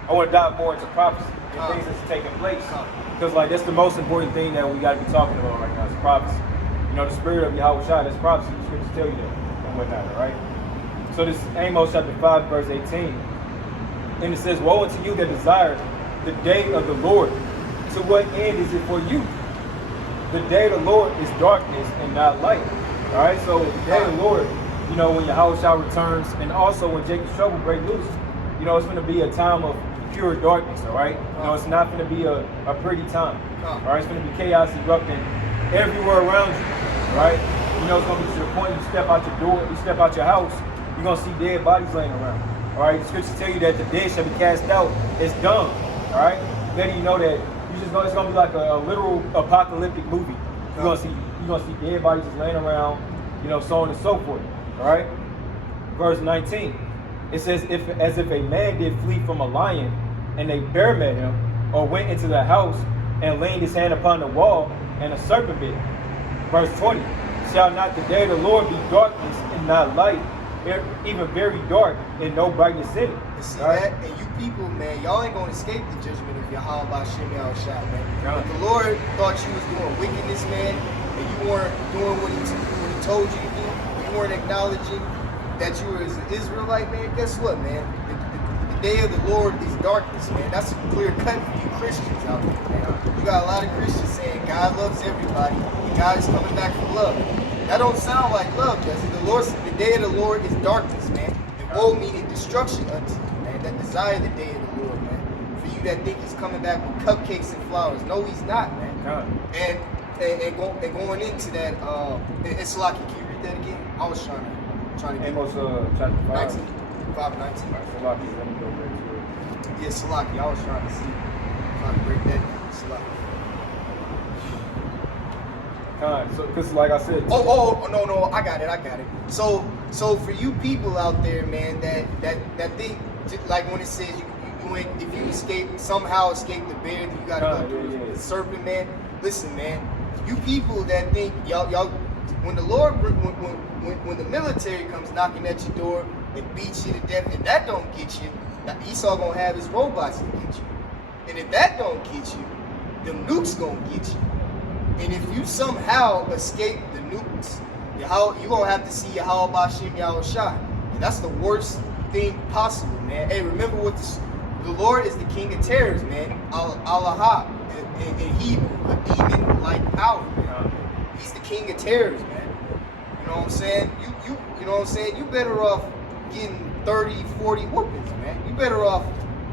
I want to dive more into prophecy and things that's taking place. Because like that's the most important thing that we got to be talking about right now is prophecy. You know, the spirit of Yahweh Shai, that's prophecy. The scriptures tell you that and whatnot. All right. So this is Amos chapter 5 verse 18, and it says, "Woe unto you that desire the day of the Lord. To what end is it for you? The day of the Lord is darkness and not light." All right. So the day of the Lord, you know, when Yahweh Shai returns, and also when Jacob's trouble break loose, you know, it's going to be a time of pure darkness, all right? You know, it's not going to be a pretty time, all right? It's going to be chaos erupting everywhere around you, all right? You know, it's going to be to the point you step out your door, you step out your house, you're going to see dead bodies laying around, all right? The scriptures tell you that the dead shall be cast out. It's done, all right? Letting you know that it's going to be like a literal apocalyptic movie. You're going to see dead bodies just laying around, you know, so on and so forth, all right? Verse 19. It says, as if a man did flee from a lion, and a bear met him, or went into the house, and laid his hand upon the wall, and a serpent bit. Verse 20. Shall not the day of the Lord be darkness and not light, even very dark, and no brightness in it? You see that? And you people, man, y'all ain't gonna escape the judgment of Yahweh B'Shem Yahushua, man. If the Lord thought you was doing wickedness, man, and you weren't doing what he told you to do, you weren't acknowledging that you were an Israelite, man, guess what, man? The day of the Lord is darkness, man. That's a clear cut for you Christians out there, man. You got a lot of Christians saying God loves everybody, and God is coming back for love. That don't sound like love, does it? The day of the Lord is darkness, man. And woe meaning destruction unto you, man. That desire the day of the Lord, man. For you that think he's coming back with cupcakes and flowers. No, he's not, man. And going into that, it's like, can you read that again? I was trying to get Amos chapter 5. 19. 5:19. Salaki, let me go back to it. Yeah, Salaki. I was trying to see. Trying to break that down. Salaki. So, because like I said. No, I got it. So for you people out there, man, that think, like when it says if you somehow escape the bear, you gotta go through the serpent, man. Listen, man, you people that think y'all when the Lord when the military comes knocking at your door and beats you to death, and that don't get you, now Esau gonna have his robots to get you. And if that don't get you, the nukes gonna get you. And if you somehow escape the nukes, you're gonna have to see Yahweh B'Shem Yahushua. And that's the worst thing possible, man. Hey, remember what the Lord is the king of terrors, man. Allah in Hebrew, a demon-like power, man. He's the king of terrors, man. You know what I'm saying? You know what I'm saying? You better off getting 30, 40 whoopings, man. You better off,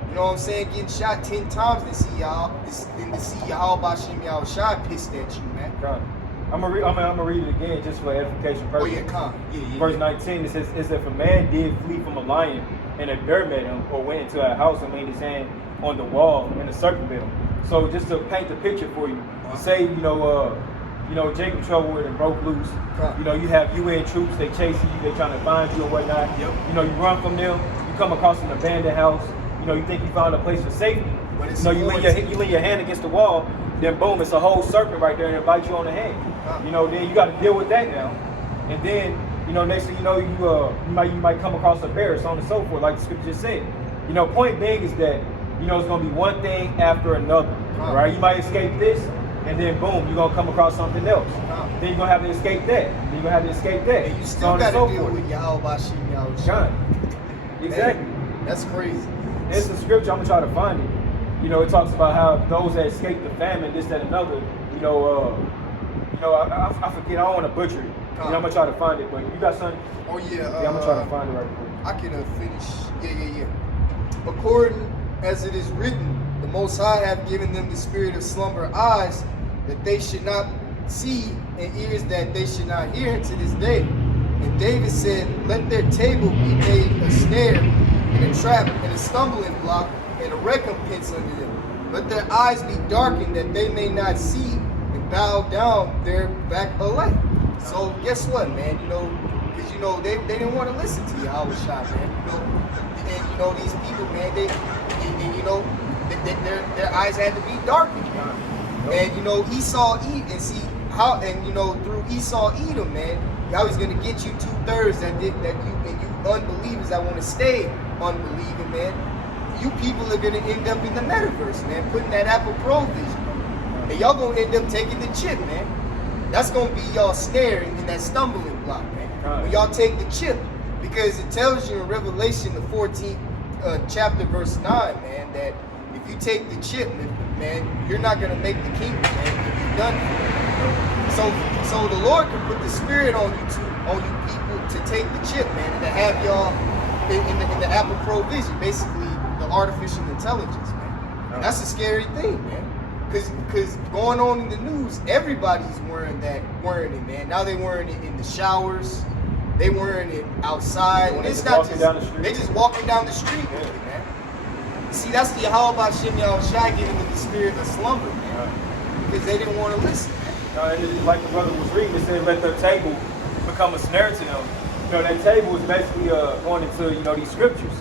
you know what I'm saying, getting shot 10 times than to see Yahweh B'Shem Yahushua pissed at you, man. I'm gonna read it again just for edification purposes. Oh yeah, come. Yeah. Verse 19, it says, "As if a man did flee from a lion, and a bear met him, or went into a house and laid his hand on the wall, and a serpent bit him." So just to paint the picture for you, say you know Jacob trouble and broke loose. You know, you have UN troops, they chasing you, they trying to find you and whatnot. Yep. You know, you run from them, you come across an abandoned house. You know, you think you found a place for safety. You know, you lean your hand against the wall, then boom, it's a whole serpent right there and it bites you on the hand. You know, then you got to deal with that now. And then, you know, next thing you know, you might come across a bear, so on and so forth, like the scripture just said. You know, point being is that, you know, it's going to be one thing after another, right? You might escape this, and then boom, you're going to come across something else. Then you're going to have to escape that. Then you're going to have to escape that. And you still got to deal with Yahweh B'Shem Yahushua. Exactly. Man, that's crazy. It's the scripture, I'm going to try to find it. You know, it talks about how those that escape the famine, this, that, and another, you know, You know, I forget. I don't want to butcher it. You know, I'm gonna try to find it. But you got something? Oh yeah. Yeah, I'm gonna try to find it right quick. I can finish. Yeah. According as it is written, the Most High hath given them the spirit of slumber, eyes that they should not see, and ears that they should not hear unto this day. And David said, let their table be made a snare and a trap and a stumbling block and a recompense unto them. Let their eyes be darkened that they may not see, and bow down their back alike. So guess what, man? You know, because you know they didn't want to listen to Yahweh Shai, man. You know, and you know these people, man, they you know their eyes had to be darkened. And you know Esau eat and see how, and you know through Esau Edom, man, Yahweh's gonna get you 2/3 that you unbelievers that want to stay unbelieving, man. You people are gonna end up in the metaverse, man, putting that Apple Pro vision, and y'all gonna end up taking the chip, man. That's gonna be y'all snare in that stumbling block, man. When y'all take the chip, because it tells you in Revelation the 14th chapter verse 9, man, that if you take the chip, man, you're not gonna make the kingdom, man. You're done. So the Lord can put the spirit on you people to take the chip, man, and to have y'all in the Apple Pro Vision, basically the artificial intelligence, man. That's a scary thing, man. Cause going on in the news, everybody's wearing it, man. Now they wearing it in the showers, they wearing it outside. And it's not just they just walking down the street with it, man. See, that's the Yahweh Shem Yahweh Shai giving them the spirit of slumber, man, because they didn't want to listen. And like the brother was reading, it said, let their table become a snare to them. You know, that table is basically going into, you know, these scriptures.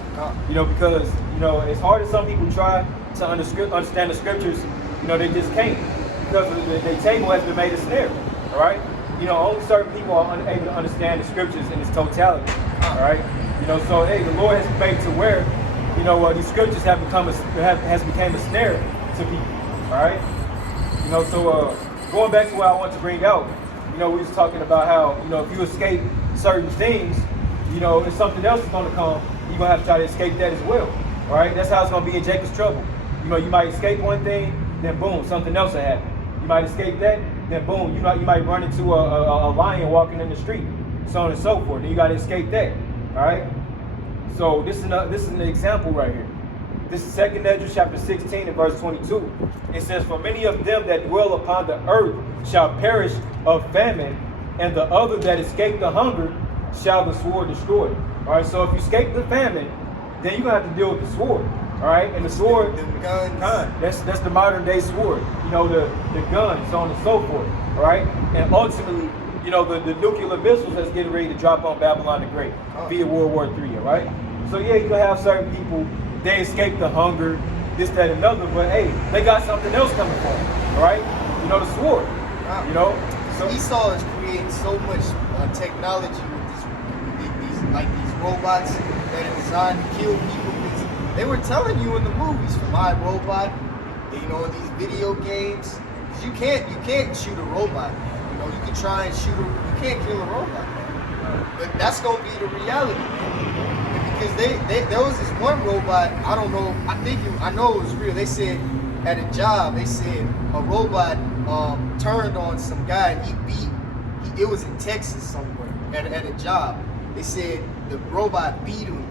You know, because, you know, as hard as some people try to understand the scriptures, you know, they just can't. Because the table has been made a snare, all right? You know, only certain people are unable to understand the scriptures in its totality, all right? You know, so, hey, the Lord has made to where, you know, these scriptures have become became a snare to people, all right? You know, so, going back to what I want to bring out, you know, we was talking about how, you know, if you escape certain things, you know, if something else is going to come, you're going to have to try to escape that as well, all right? That's how it's going to be in Jacob's trouble. You know, you might escape one thing, then boom, something else will happen. You might escape that, then boom, you might run into a lion walking in the street, so on and so forth. Then you got to escape that, all right? So this is an example right here. This is 2nd Ezra chapter 16 and verse 22. It says, for many of them that dwell upon the earth shall perish of famine, and the other that escape the hunger shall the sword destroy. All right, so if you escape the famine, then you're going to have to deal with the sword. All right, and the sword, that's the modern day sword. You know, the gun, so on and so forth. All right, and ultimately, you know, the nuclear missiles that's getting ready to drop on Babylon the Great via World War III. All right, so yeah, you're going to have certain people, they escape the hunger, this, that, and another, but hey, they got something else coming for them, all right? You know, the sword, you know? So Esau is creating so much technology with these robots that are designed to kill people. They were telling you in the movies from iRobot, you know, in these video games, you can't shoot a robot, man. You know, you can try and you can't kill a robot, man. But that's gonna be the reality, man. Because there was this one robot, I don't know, I know it was real. They said at a job, they said a robot turned on some guy and it was in Texas somewhere at a job. They said the robot beat him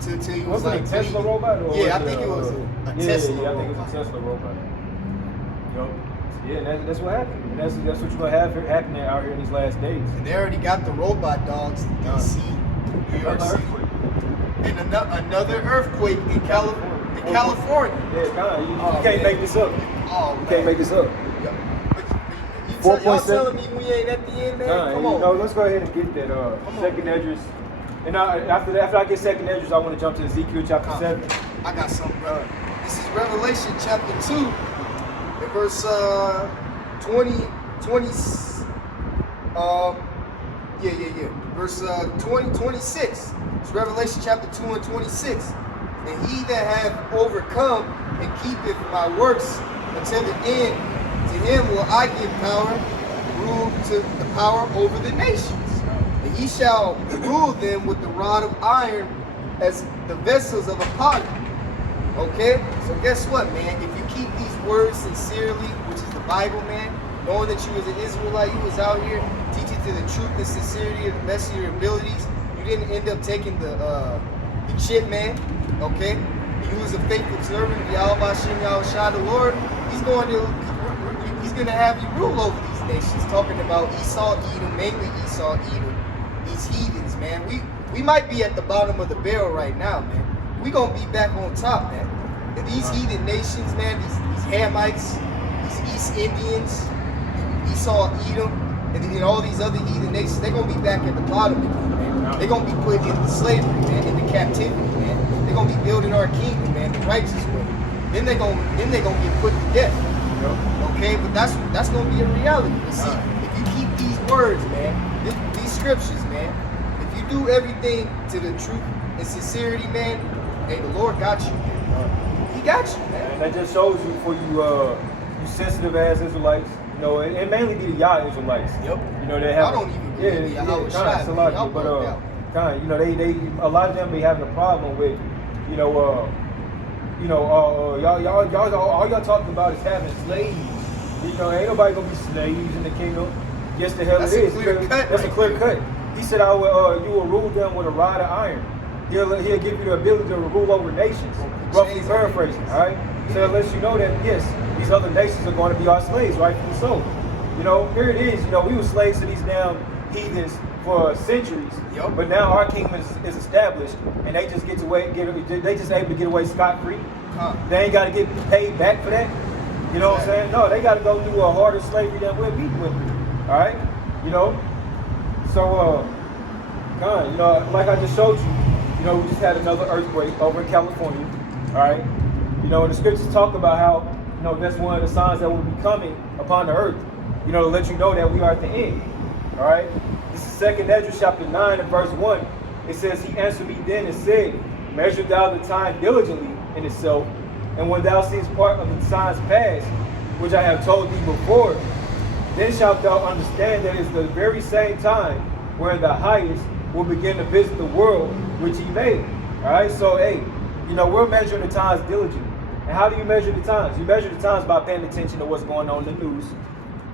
till he was like a Tesla robot? Or yeah, I think it was a Tesla robot. Yeah, I think it was a Tesla robot. Yup. Yeah, that's what happened. And that's what you're going to have happening out here in these last days. And they already got the robot dogs in D.C., New York City. And another earthquake in California. Yeah, you can't make this up. You can't make this up. Y'all telling me we ain't at the end, man? Come on. No, let's go ahead and get that 2nd Ezra. And after I get 2nd Ezra, I want to jump to Ezekiel chapter 7. I got something, brother. This is Revelation chapter 2, and verse 26. It's Revelation chapter 2 and 26. And he that hath overcome and keepeth my works until the end, to him will I give power, rule to the power over the nations. And he shall rule them with the rod of iron as the vessels of a potter. Okay? So guess what, man? If you keep these words sincerely, which is the Bible, man, knowing that you was an Israelite, you was out here teaching to the truth and sincerity of the best of your abilities. You didn't end up taking the chip, man. Okay, you was a faithful servant of Yahweh Hashem Yahushua the Lord. He's going to have you rule over these nations. Talking about Esau, Edom, mainly Esau, Edom, these heathens, man. We might be at the bottom of the barrel right now, man. We gonna be back on top, man. And these heathen nations, man, these Hamites, these East Indians, Esau, Edom, and all these other heathen nations, they're gonna be back at the bottom again, man. They're gonna be put into slavery, man, into captivity, man. They're gonna be building our kingdom, man, the righteous way. Then they're gonna get put to death. Okay, but that's gonna be a reality. You see, if you keep these words, man, these scriptures, man, if you do everything to the truth and sincerity, man, hey, the Lord got you, man. He got you, man. And that just shows you for you sensitive ass Israelites. You know, it mainly be the Yah Israelites. Yep. You know, they have. I don't even believe Yahweh Shai, man. But you know, they a lot of them be having a problem with, y'all all y'all talking about is having slaves. You know, ain't nobody gonna be slaves in the kingdom. Yes, the hell That's it is. a clear cut. That's a clear cut. He said, "I will. You will rule them with a rod of iron. He'll give you the ability to rule over nations." Roughly paraphrasing, all right. So it lets you know that yes, these other nations are going to be our slaves, rightfully so. You know, here it is. You know, we were slaves to these damn heathens for centuries. Yep. But now our kingdom is established, and they just able to get away scot free. They ain't got to get paid back for that. You know what I'm saying? No, they got to go through a harder slavery than we went through. All right, you know. So, you know, like I just showed you, you know, we just had another earthquake over in California. All right, you know, the scriptures talk about how, you know, that's one of the signs that will be coming upon the earth. You know, to let you know that we are at the end. All right. This is 2nd Ezra chapter 9 and verse 1. It says, "He answered me then and said, Measure thou the time diligently in itself, and when thou seest part of the signs past, which I have told thee before, then shalt thou understand that it is the very same time where the highest will begin to visit the world which he made." All right, so hey, you know, we're measuring the times diligently. And how do you measure the times? You measure the times by paying attention to what's going on in the news.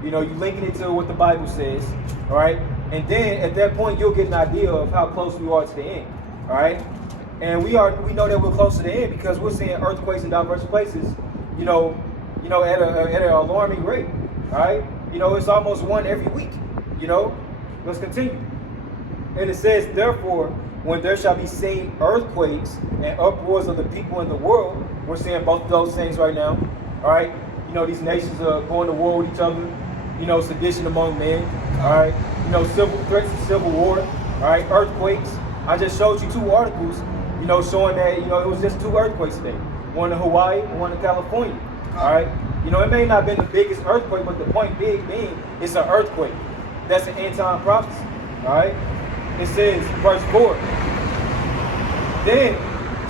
You know, you linking it to what the Bible says. All right, and then at that point you'll get an idea of how close we are to the end. All right, and we know that we're close to the end because we're seeing earthquakes in diverse places. You know, at an alarming rate. All right, you know, it's almost one every week. You know, let's continue. And it says, "Therefore, when there shall be seen earthquakes and uproars of the people in the world," we're seeing both of those things right now. All right, you know, these nations are going to war with each other. You know, sedition among men. All right, you know, threats of civil war. All right, earthquakes. I just showed you 2 articles, you know, showing that, you know, it was just 2 earthquakes today. One in Hawaii and one in California. All right, you know, it may not have been the biggest earthquake, but the point being it's an earthquake. That's an end time prophecy. All right, it says, verse 4, "Then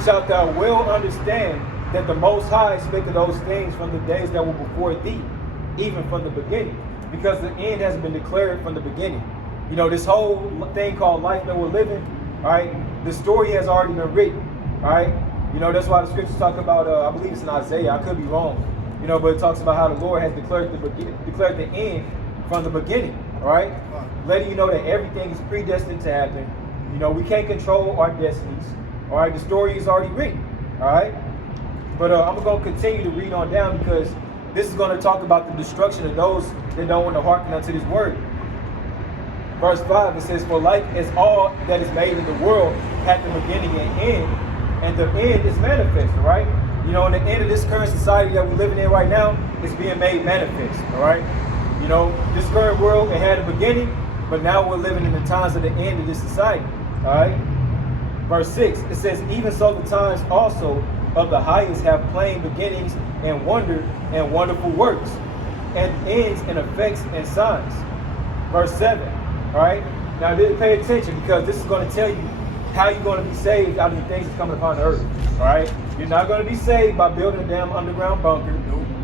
shalt thou well understand that the Most High spake of those things from the days that were before thee, even from the beginning." Because the end has been declared from the beginning. You know, this whole thing called life that we're living, all right, the story has already been written, all right? You know, that's why the scriptures talk about, I believe it's in Isaiah, I could be wrong, you know, but it talks about how the Lord has declared the end from the beginning, all right? Letting you know that everything is predestined to happen. You know, we can't control our destinies, all right? The story is already written, all right? But I'm going to continue to read on down because this is going to talk about the destruction of those that don't want to hearken unto this word. Verse 5, it says, "For like as all that is made in the world hath the beginning and end, and the end is manifest," right? You know, in the end of this current society that we're living in right now, it's being made manifest, all right? You know, this current world, it had a beginning, but now we're living in the times of the end of this society, all right? Verse 6, it says, "Even so the times also of the highest have plain beginnings and wonder and wonderful works, and ends and effects and signs." Verse 7, all right? Now pay attention because this is going to tell you how you're going to be saved out of the things that's coming upon the earth, all right? You're not going to be saved by building a damn underground bunker.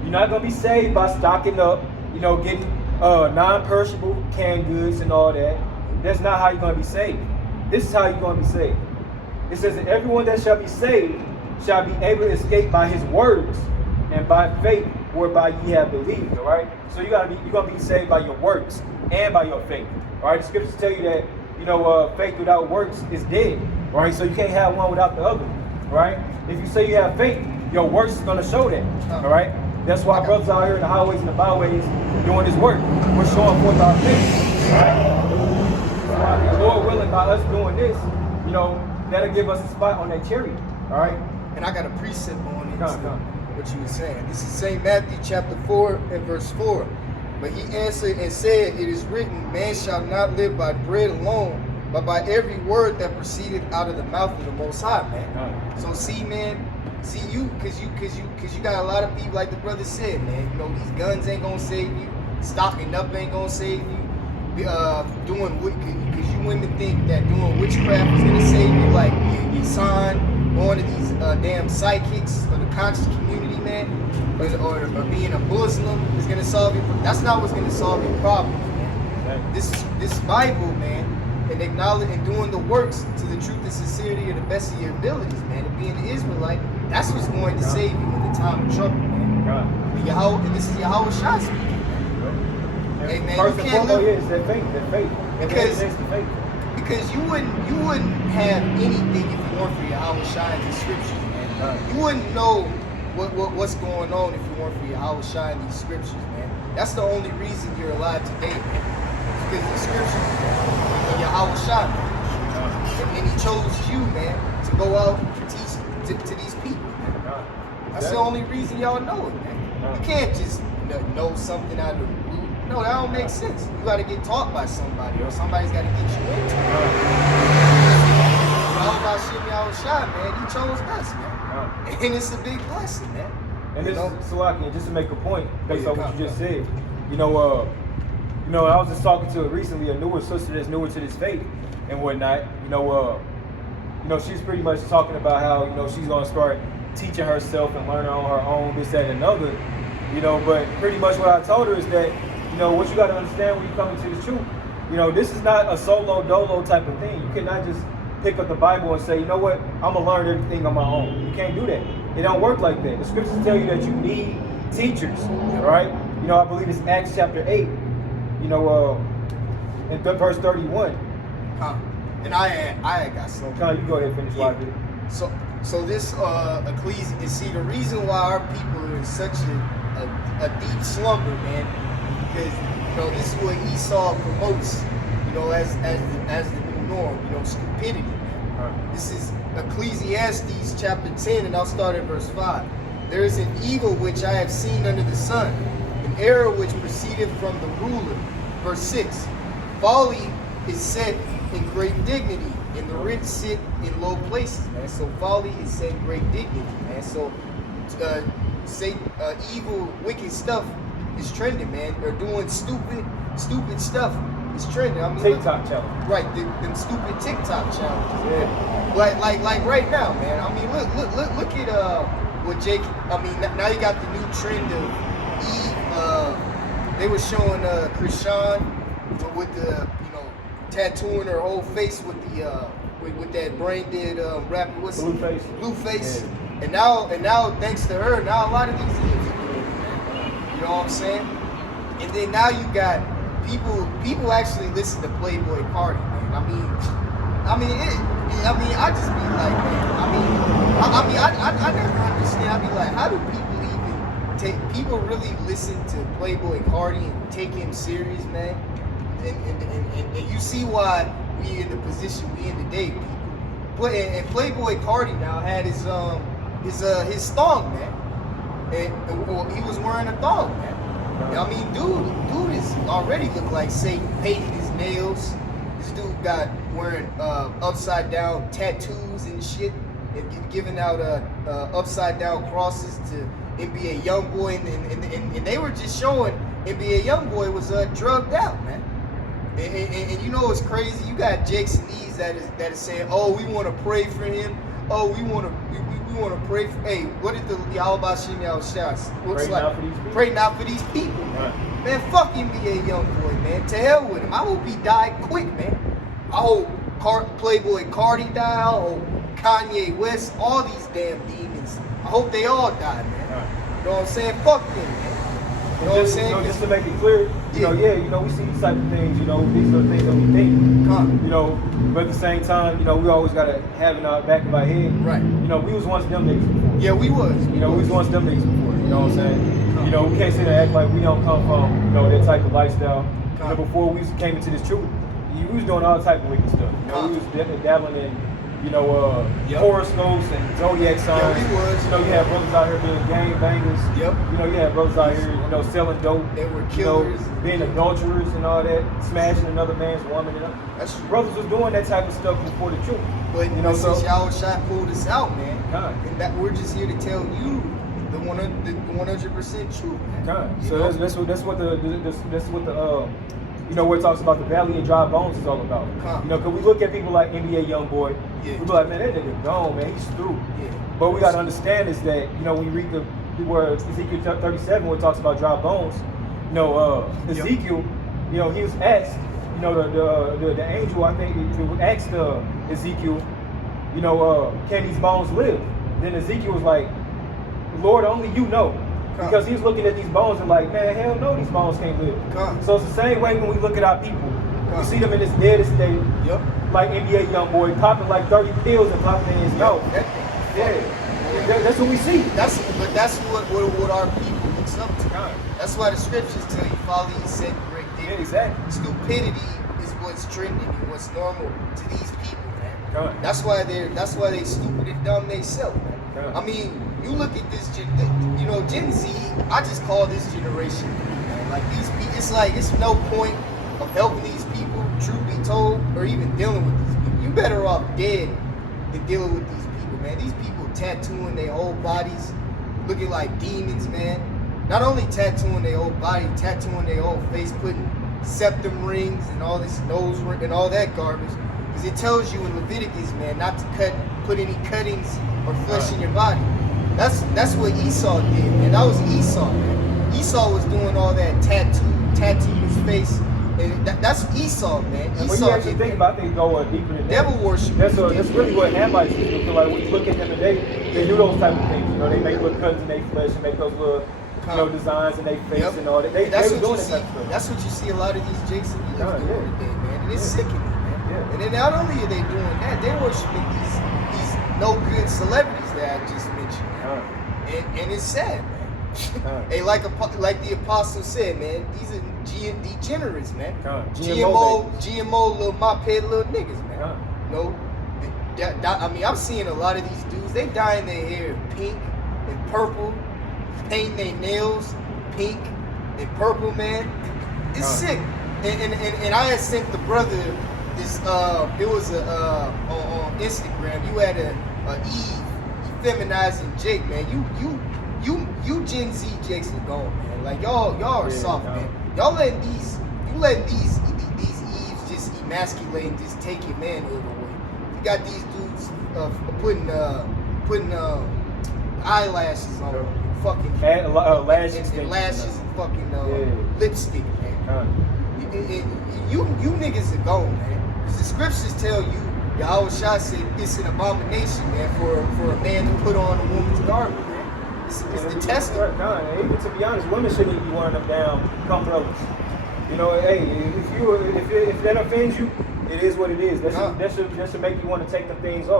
You're not going to be saved by stocking up, you know, getting non-perishable canned goods and all that. That's not how you're going to be saved. This is how you're going to be saved. It says that everyone that shall be saved shall be able to escape by his words and by faith whereby ye have believed. All right. So you're gonna be saved by your works and by your faith. All right. The scriptures tell you that faith without works is dead. All right. So you can't have one without the other. All right. If you say you have faith, your works is gonna show that. All right. That's why brothers out here in the highways and the byways doing this work. We're showing forth our faith. All right. The Lord willing, by us doing this, that'll give us a spot on that chariot. All right. And I got a precept on it. Come. What you were saying. This is St. Matthew chapter 4 and verse 4. But he answered and said, it is written, man shall not live by bread alone, but by every word that proceeded out of the mouth of the Most High, man. So see, man, you, cause you got a lot of people, like the brother said, man. These guns ain't gonna save you. Stocking up ain't gonna save you. Because you wouldn't think that doing witchcraft is gonna save you, like your son, going to these damn psychics or the conscious community, man, or being a Muslim is gonna solve you. That's not what's gonna solve your problem, man. This Bible, man, and acknowledge and doing the works to the truth and sincerity of the best of your abilities, man, and being an Israelite, that's what's going to save you in the time of trouble, man. And this is Yahweh Shai speaking. Hey, man, first you and can't foremost, live is that faith. Because you wouldn't have anything if it weren't for Yahweh Shai in these scriptures, man. You wouldn't know what's going on if it weren't for Yahweh Shai in these scriptures, man. That's the only reason you're alive today, man. Because the scriptures and Yahweh Shai, man. And he chose you, man, to go out and teach to these people, man. That's the only reason y'all know it, man. You can't just know something out of the blue. No, that don't make sense. You got to get taught by somebody, or somebody's got to get you into it. All about Yahweh Shai, man. He chose us, man. And it's a big blessing, man. And this is Salaki, just to make a point based on what you just said. I was just talking to recently a newer sister that's newer to this faith and whatnot. She's pretty much talking about how she's gonna start teaching herself and learning on her own, this, that, and another. But pretty much what I told her is that what you got to understand when you come into the truth. This is not a solo dolo type of thing. You cannot just pick up the Bible and say, you know what, I'm gonna learn everything on my own. You can't do that. It don't work like that. The scriptures tell you that you need teachers, right? I believe it's Acts chapter 8, in verse 31. And I got something. You go ahead and finish what I did. So this ecclesia, see, the reason why our people are in such a deep slumber, man, because this is what Esau promotes, as the new norm, stupidity, man. This is Ecclesiastes chapter 10, and I'll start at verse 5. There is an evil which I have seen under the sun, an error which proceeded from the ruler. Verse 6. Folly is set in great dignity, and the rich sit in low places, man. So folly is set in great dignity, man. So evil, wicked stuff is trending, man. They're doing stupid stuff. It's trending. I mean, TikTok challenge. Right, them stupid TikTok challenges. Yeah. Like right now, man. I mean, look at what Jake. I mean, now you got the new trend of Eve. They were showing Krishan with the tattooing her whole face with the with that brain dead rapper. What's Blueface. Blueface. Yeah. And now thanks to her, now a lot of these things are doing it. You know what I'm saying? And then now you got people actually listen to Playboy Cardi, man. I just be like, man. I never understand. I be like, how do people really listen to Playboy Cardi and take him serious, man? And you see why we in the position we in today. And Playboy Cardi now had his thong, man. And he was wearing a thong, man. I mean, dude is already look like Satan, painting his nails. This dude got wearing upside down tattoos and shit, and giving out upside down crosses to NBA YoungBoy, and they were just showing NBA YoungBoy was drugged out, man. And you know what's crazy? You got Jakes and E's that is saying, oh, we want to pray for him. Oh, we want to pray for. Hey, what did the Yahweh Shem Yahweh Shas? Pray not for these people, man. Right. Man, fuck NBA YoungBoy, man. To hell with him. I hope he died quick, man. I hope Playboy Cardi die. I hope Kanye West, all these damn demons. I hope they all die, man. know what I'm saying? Fuck them, man. You know what I'm Just, saying? just to make it clear, we see these type of things, these are the things that we think, but at the same time, we always gotta have in our back of our head, right? We was once them niggas before. Yeah, we was. We was once them niggas before. You know what I'm saying? We can't sit there and act like we don't come from, that type of lifestyle. Before we came into this truth, we was doing all type of wicked stuff. We was dabbling in. Horoscopes and zodiac signs. Yeah, we was. You had brothers out here being gang bangers. Yep. You had brothers out here, selling dope. They were killers. Being adulterers and all that, smashing another man's woman. That's true. Brothers was doing that type of stuff before the truth. But since Yahweh pulled us out, man, and that we're just here to tell you the 100% truth, man. So that's what the where it talks about the valley of dry bones is all about. Because we look at people like NBA Youngboy, we be like, man, that nigga gone, man, he's through. Yeah. But we got to understand is that, when you read where Ezekiel 37, where it talks about dry bones, Ezekiel, he was asked, the angel, I think, asked Ezekiel, can these bones live? Then Ezekiel was like, Lord, only you know. Because he was looking at these bones and like, man, hell no, these bones can't live. So it's the same way when we look at our people. We see them in this dead state, like NBA Youngboy, popping like 30 pills and popping in his nose. That's what we see. That's what our people looks up to. That's why the scriptures tell you, follow ye set great deal. Yeah, exactly. Stupidity is what's trending and what's normal to these people, man. That's why they stupid and dumb they self, man. I mean, you look at this, Gen Z, I just call this generation, man. Like these people, it's no point of helping these people, truth be told, or even dealing with these people. You better off dead than dealing with these people, man. These people tattooing their whole bodies, looking like demons, man. Not only tattooing their whole body, tattooing their whole face, putting septum rings and all this nose ring and all that garbage. Because it tells you in Leviticus, man, not to put any cuttings or flesh in your body. That's what Esau did, man. That was Esau, man. Esau was doing all that tattoo his face. And that's Esau, man. Esau. When you actually think about it, they go deeper than that. Devil worship. That's really what Hamites do. Feel like when you look at them today, they do those type of things. They make little cuts in their flesh and make those little designs in their face and all that. They doing that type of stuff. That's what you see a lot of these jakes and doing today, man. And it's sickening, man. And then not only are they doing that, they're worshiping these no good celebrities that I just mentioned. And it's sad, man. Hey, like the apostle said, man, these are degenerates, man. GMO little moped little niggas, man. I mean, I'm seeing a lot of these dudes. They dyeing their hair pink and purple, painting their nails pink and purple, man. It's sick. And I had sent the brother this. It was on Instagram. You had a Eve feminizing Jake, man. You Gen Z Jakes are gone, man. Like y'all are soft, man. Y'all letting these Eves just emasculate and just take your manhood away. You got these dudes putting eyelashes on, fucking lashes and fucking lipstick, man. You niggas are gone, man. Because the scriptures tell you. Yahweh Shah said it's an abomination, man, for a man to put on a woman's garment, man. It's the testament. Even to be honest, women shouldn't be wearing them down umbrellas. Hey, if that offends you, it is what it is. That should make you want to take the things off.